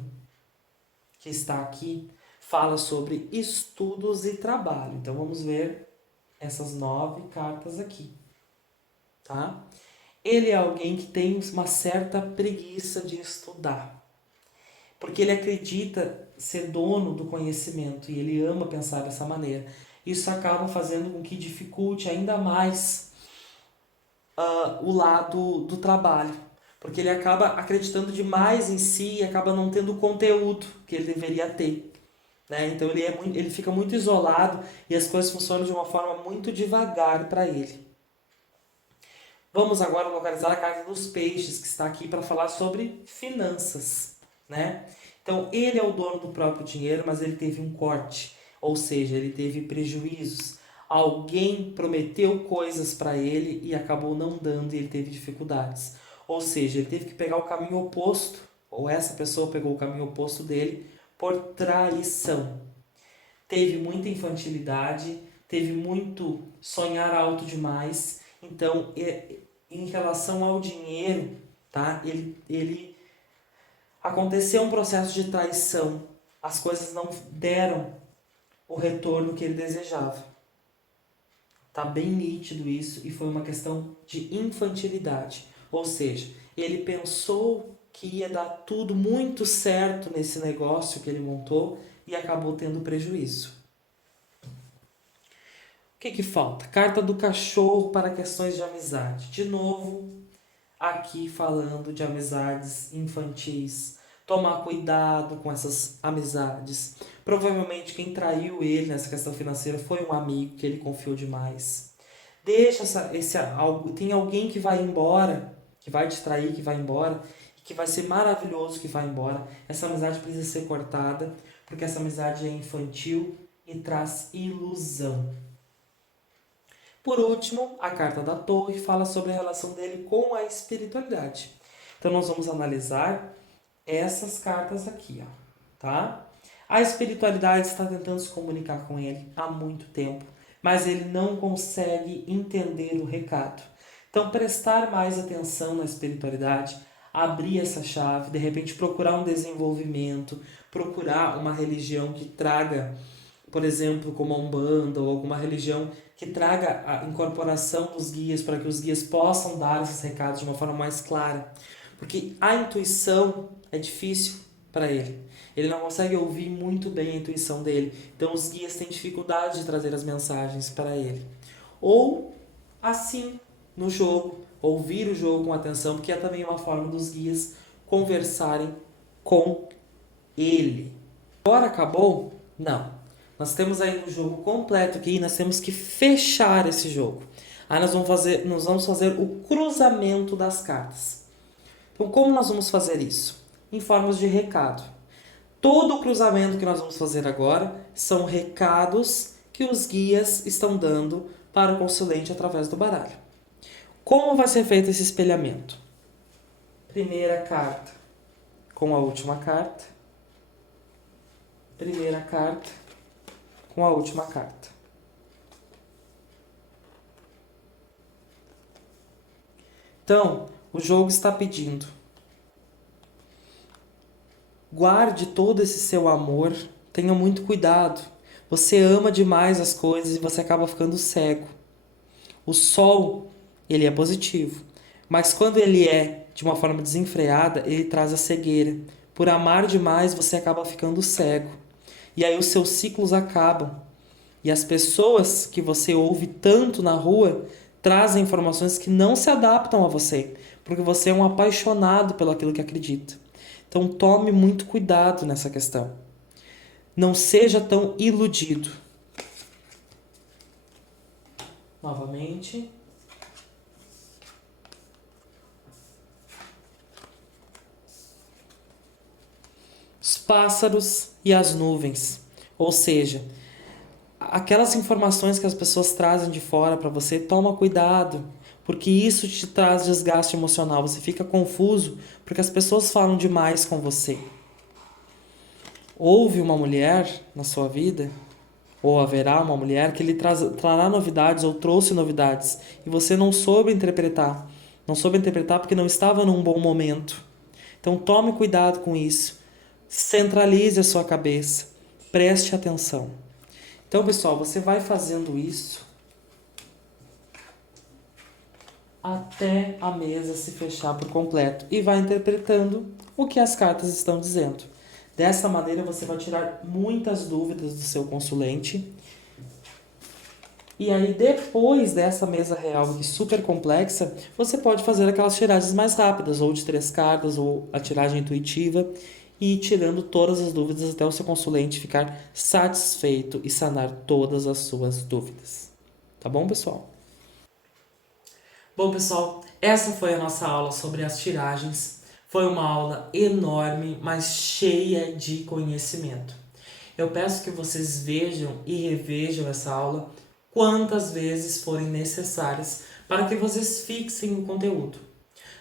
que está aqui, fala sobre estudos e trabalho. Então vamos ver essas 9 cartas aqui, tá? Ele é alguém que tem uma certa preguiça de estudar, porque ele acredita ser dono do conhecimento e ele ama pensar dessa maneira. Isso acaba fazendo com que dificulte ainda mais o lado do trabalho, porque ele acaba acreditando demais em si e acaba não tendo o conteúdo que ele deveria ter, né? Então ele fica muito isolado e as coisas funcionam de uma forma muito devagar para ele. Vamos agora localizar a carta dos peixes, que está aqui para falar sobre finanças, né? Então ele é o dono do próprio dinheiro, mas ele teve um corte, ou seja, ele teve prejuízos. Alguém prometeu coisas para ele e acabou não dando e ele teve dificuldades. Ou seja, ele teve que pegar o caminho oposto, ou essa pessoa pegou o caminho oposto dele por traição. Teve muita infantilidade, teve muito sonhar alto demais. Então, em relação ao dinheiro, tá? Ele aconteceu um processo de traição. As coisas não deram o retorno que ele desejava. Tá bem nítido isso e foi uma questão de infantilidade. Ou seja, ele pensou que ia dar tudo muito certo nesse negócio que ele montou e acabou tendo prejuízo. O que falta? Carta do cachorro para questões de amizade. De novo, aqui falando de amizades infantis. Tomar cuidado com essas amizades. Provavelmente quem traiu ele nessa questão financeira foi um amigo que ele confiou demais. Tem alguém que vai embora, que vai te trair, que vai embora, e que vai ser maravilhoso que vai embora. Essa amizade precisa ser cortada, porque essa amizade é infantil e traz ilusão. Por último, a carta da torre fala sobre a relação dele com a espiritualidade. Então nós vamos analisar essas cartas aqui, ó, tá? A espiritualidade está tentando se comunicar com ele há muito tempo, mas ele não consegue entender o recado. Então, prestar mais atenção na espiritualidade, abrir essa chave, de repente procurar um desenvolvimento, procurar uma religião que traga, por exemplo, como a Umbanda ou alguma religião que traga a incorporação dos guias para que os guias possam dar esses recados de uma forma mais clara. Porque a intuição é difícil para ele. Ele não consegue ouvir muito bem a intuição dele. Então os guias têm dificuldade de trazer as mensagens para ele. Ou assim, no jogo, ouvir o jogo com atenção, porque é também uma forma dos guias conversarem com ele. Agora acabou? Não. Nós temos aí o jogo completo aqui e nós temos que fechar esse jogo. Aí nós vamos fazer o cruzamento das cartas. Então, como nós vamos fazer isso? Em formas de recado. Todo o cruzamento que nós vamos fazer agora são recados que os guias estão dando para o consulente através do baralho. Como vai ser feito esse espelhamento? Primeira carta com a última carta. Primeira carta com a última carta. Então, o jogo está pedindo: guarde todo esse seu amor, tenha muito cuidado. Você ama demais as coisas e você acaba ficando cego. O sol, ele é positivo, mas quando ele é de uma forma desenfreada, ele traz a cegueira. Por amar demais, você acaba ficando cego. E aí os seus ciclos acabam. E as pessoas que você ouve tanto na rua trazem informações que não se adaptam a você, porque você é um apaixonado pelo aquilo que acredita. Então tome muito cuidado nessa questão. Não seja tão iludido. Novamente. Os pássaros e as nuvens. Ou seja, aquelas informações que as pessoas trazem de fora para você, toma cuidado, porque isso te traz desgaste emocional. Você fica confuso porque as pessoas falam demais com você. Houve uma mulher na sua vida, ou haverá uma mulher que lhe trará novidades ou trouxe novidades e você não soube interpretar. Não soube interpretar porque não estava num bom momento. Então tome cuidado com isso. Centralize a sua cabeça. Preste atenção. Então, pessoal, você vai fazendo isso até a mesa se fechar por completo e vai interpretando o que as cartas estão dizendo. Dessa maneira, você vai tirar muitas dúvidas do seu consulente. E aí, depois dessa mesa real aqui super complexa, você pode fazer aquelas tiragens mais rápidas, ou de 3 cartas, ou a tiragem intuitiva, e ir tirando todas as dúvidas até o seu consulente ficar satisfeito e sanar todas as suas dúvidas. Tá bom, pessoal? Bom, pessoal, essa foi a nossa aula sobre as tiragens. Foi uma aula enorme, mas cheia de conhecimento. Eu peço que vocês vejam e revejam essa aula quantas vezes forem necessárias para que vocês fixem o conteúdo.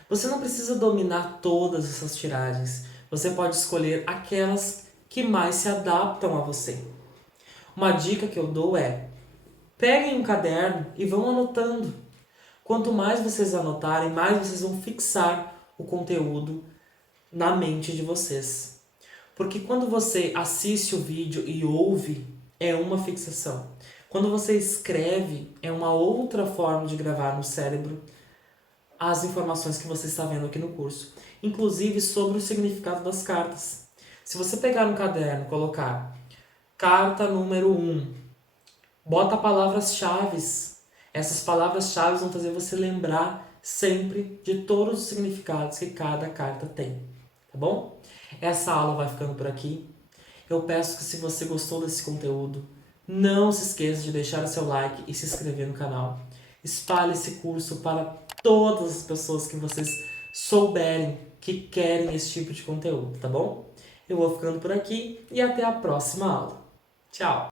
Você não precisa dominar todas essas tiragens. Você pode escolher aquelas que mais se adaptam a você. Uma dica que eu dou é: peguem um caderno e vão anotando. Quanto mais vocês anotarem, mais vocês vão fixar o conteúdo na mente de vocês. Porque quando você assiste o vídeo e ouve, é uma fixação. Quando você escreve, é uma outra forma de gravar no cérebro as informações que você está vendo aqui no curso. Inclusive sobre o significado das cartas. Se você pegar no caderno e colocar carta número 1, bota palavras-chave. Essas palavras-chave vão fazer você lembrar sempre de todos os significados que cada carta tem. Tá bom? Essa aula vai ficando por aqui. Eu peço que, se você gostou desse conteúdo, não se esqueça de deixar o seu like e se inscrever no canal. Espalhe esse curso para todas as pessoas que vocês souberem que querem esse tipo de conteúdo, tá bom? Eu vou ficando por aqui e até a próxima aula. Tchau!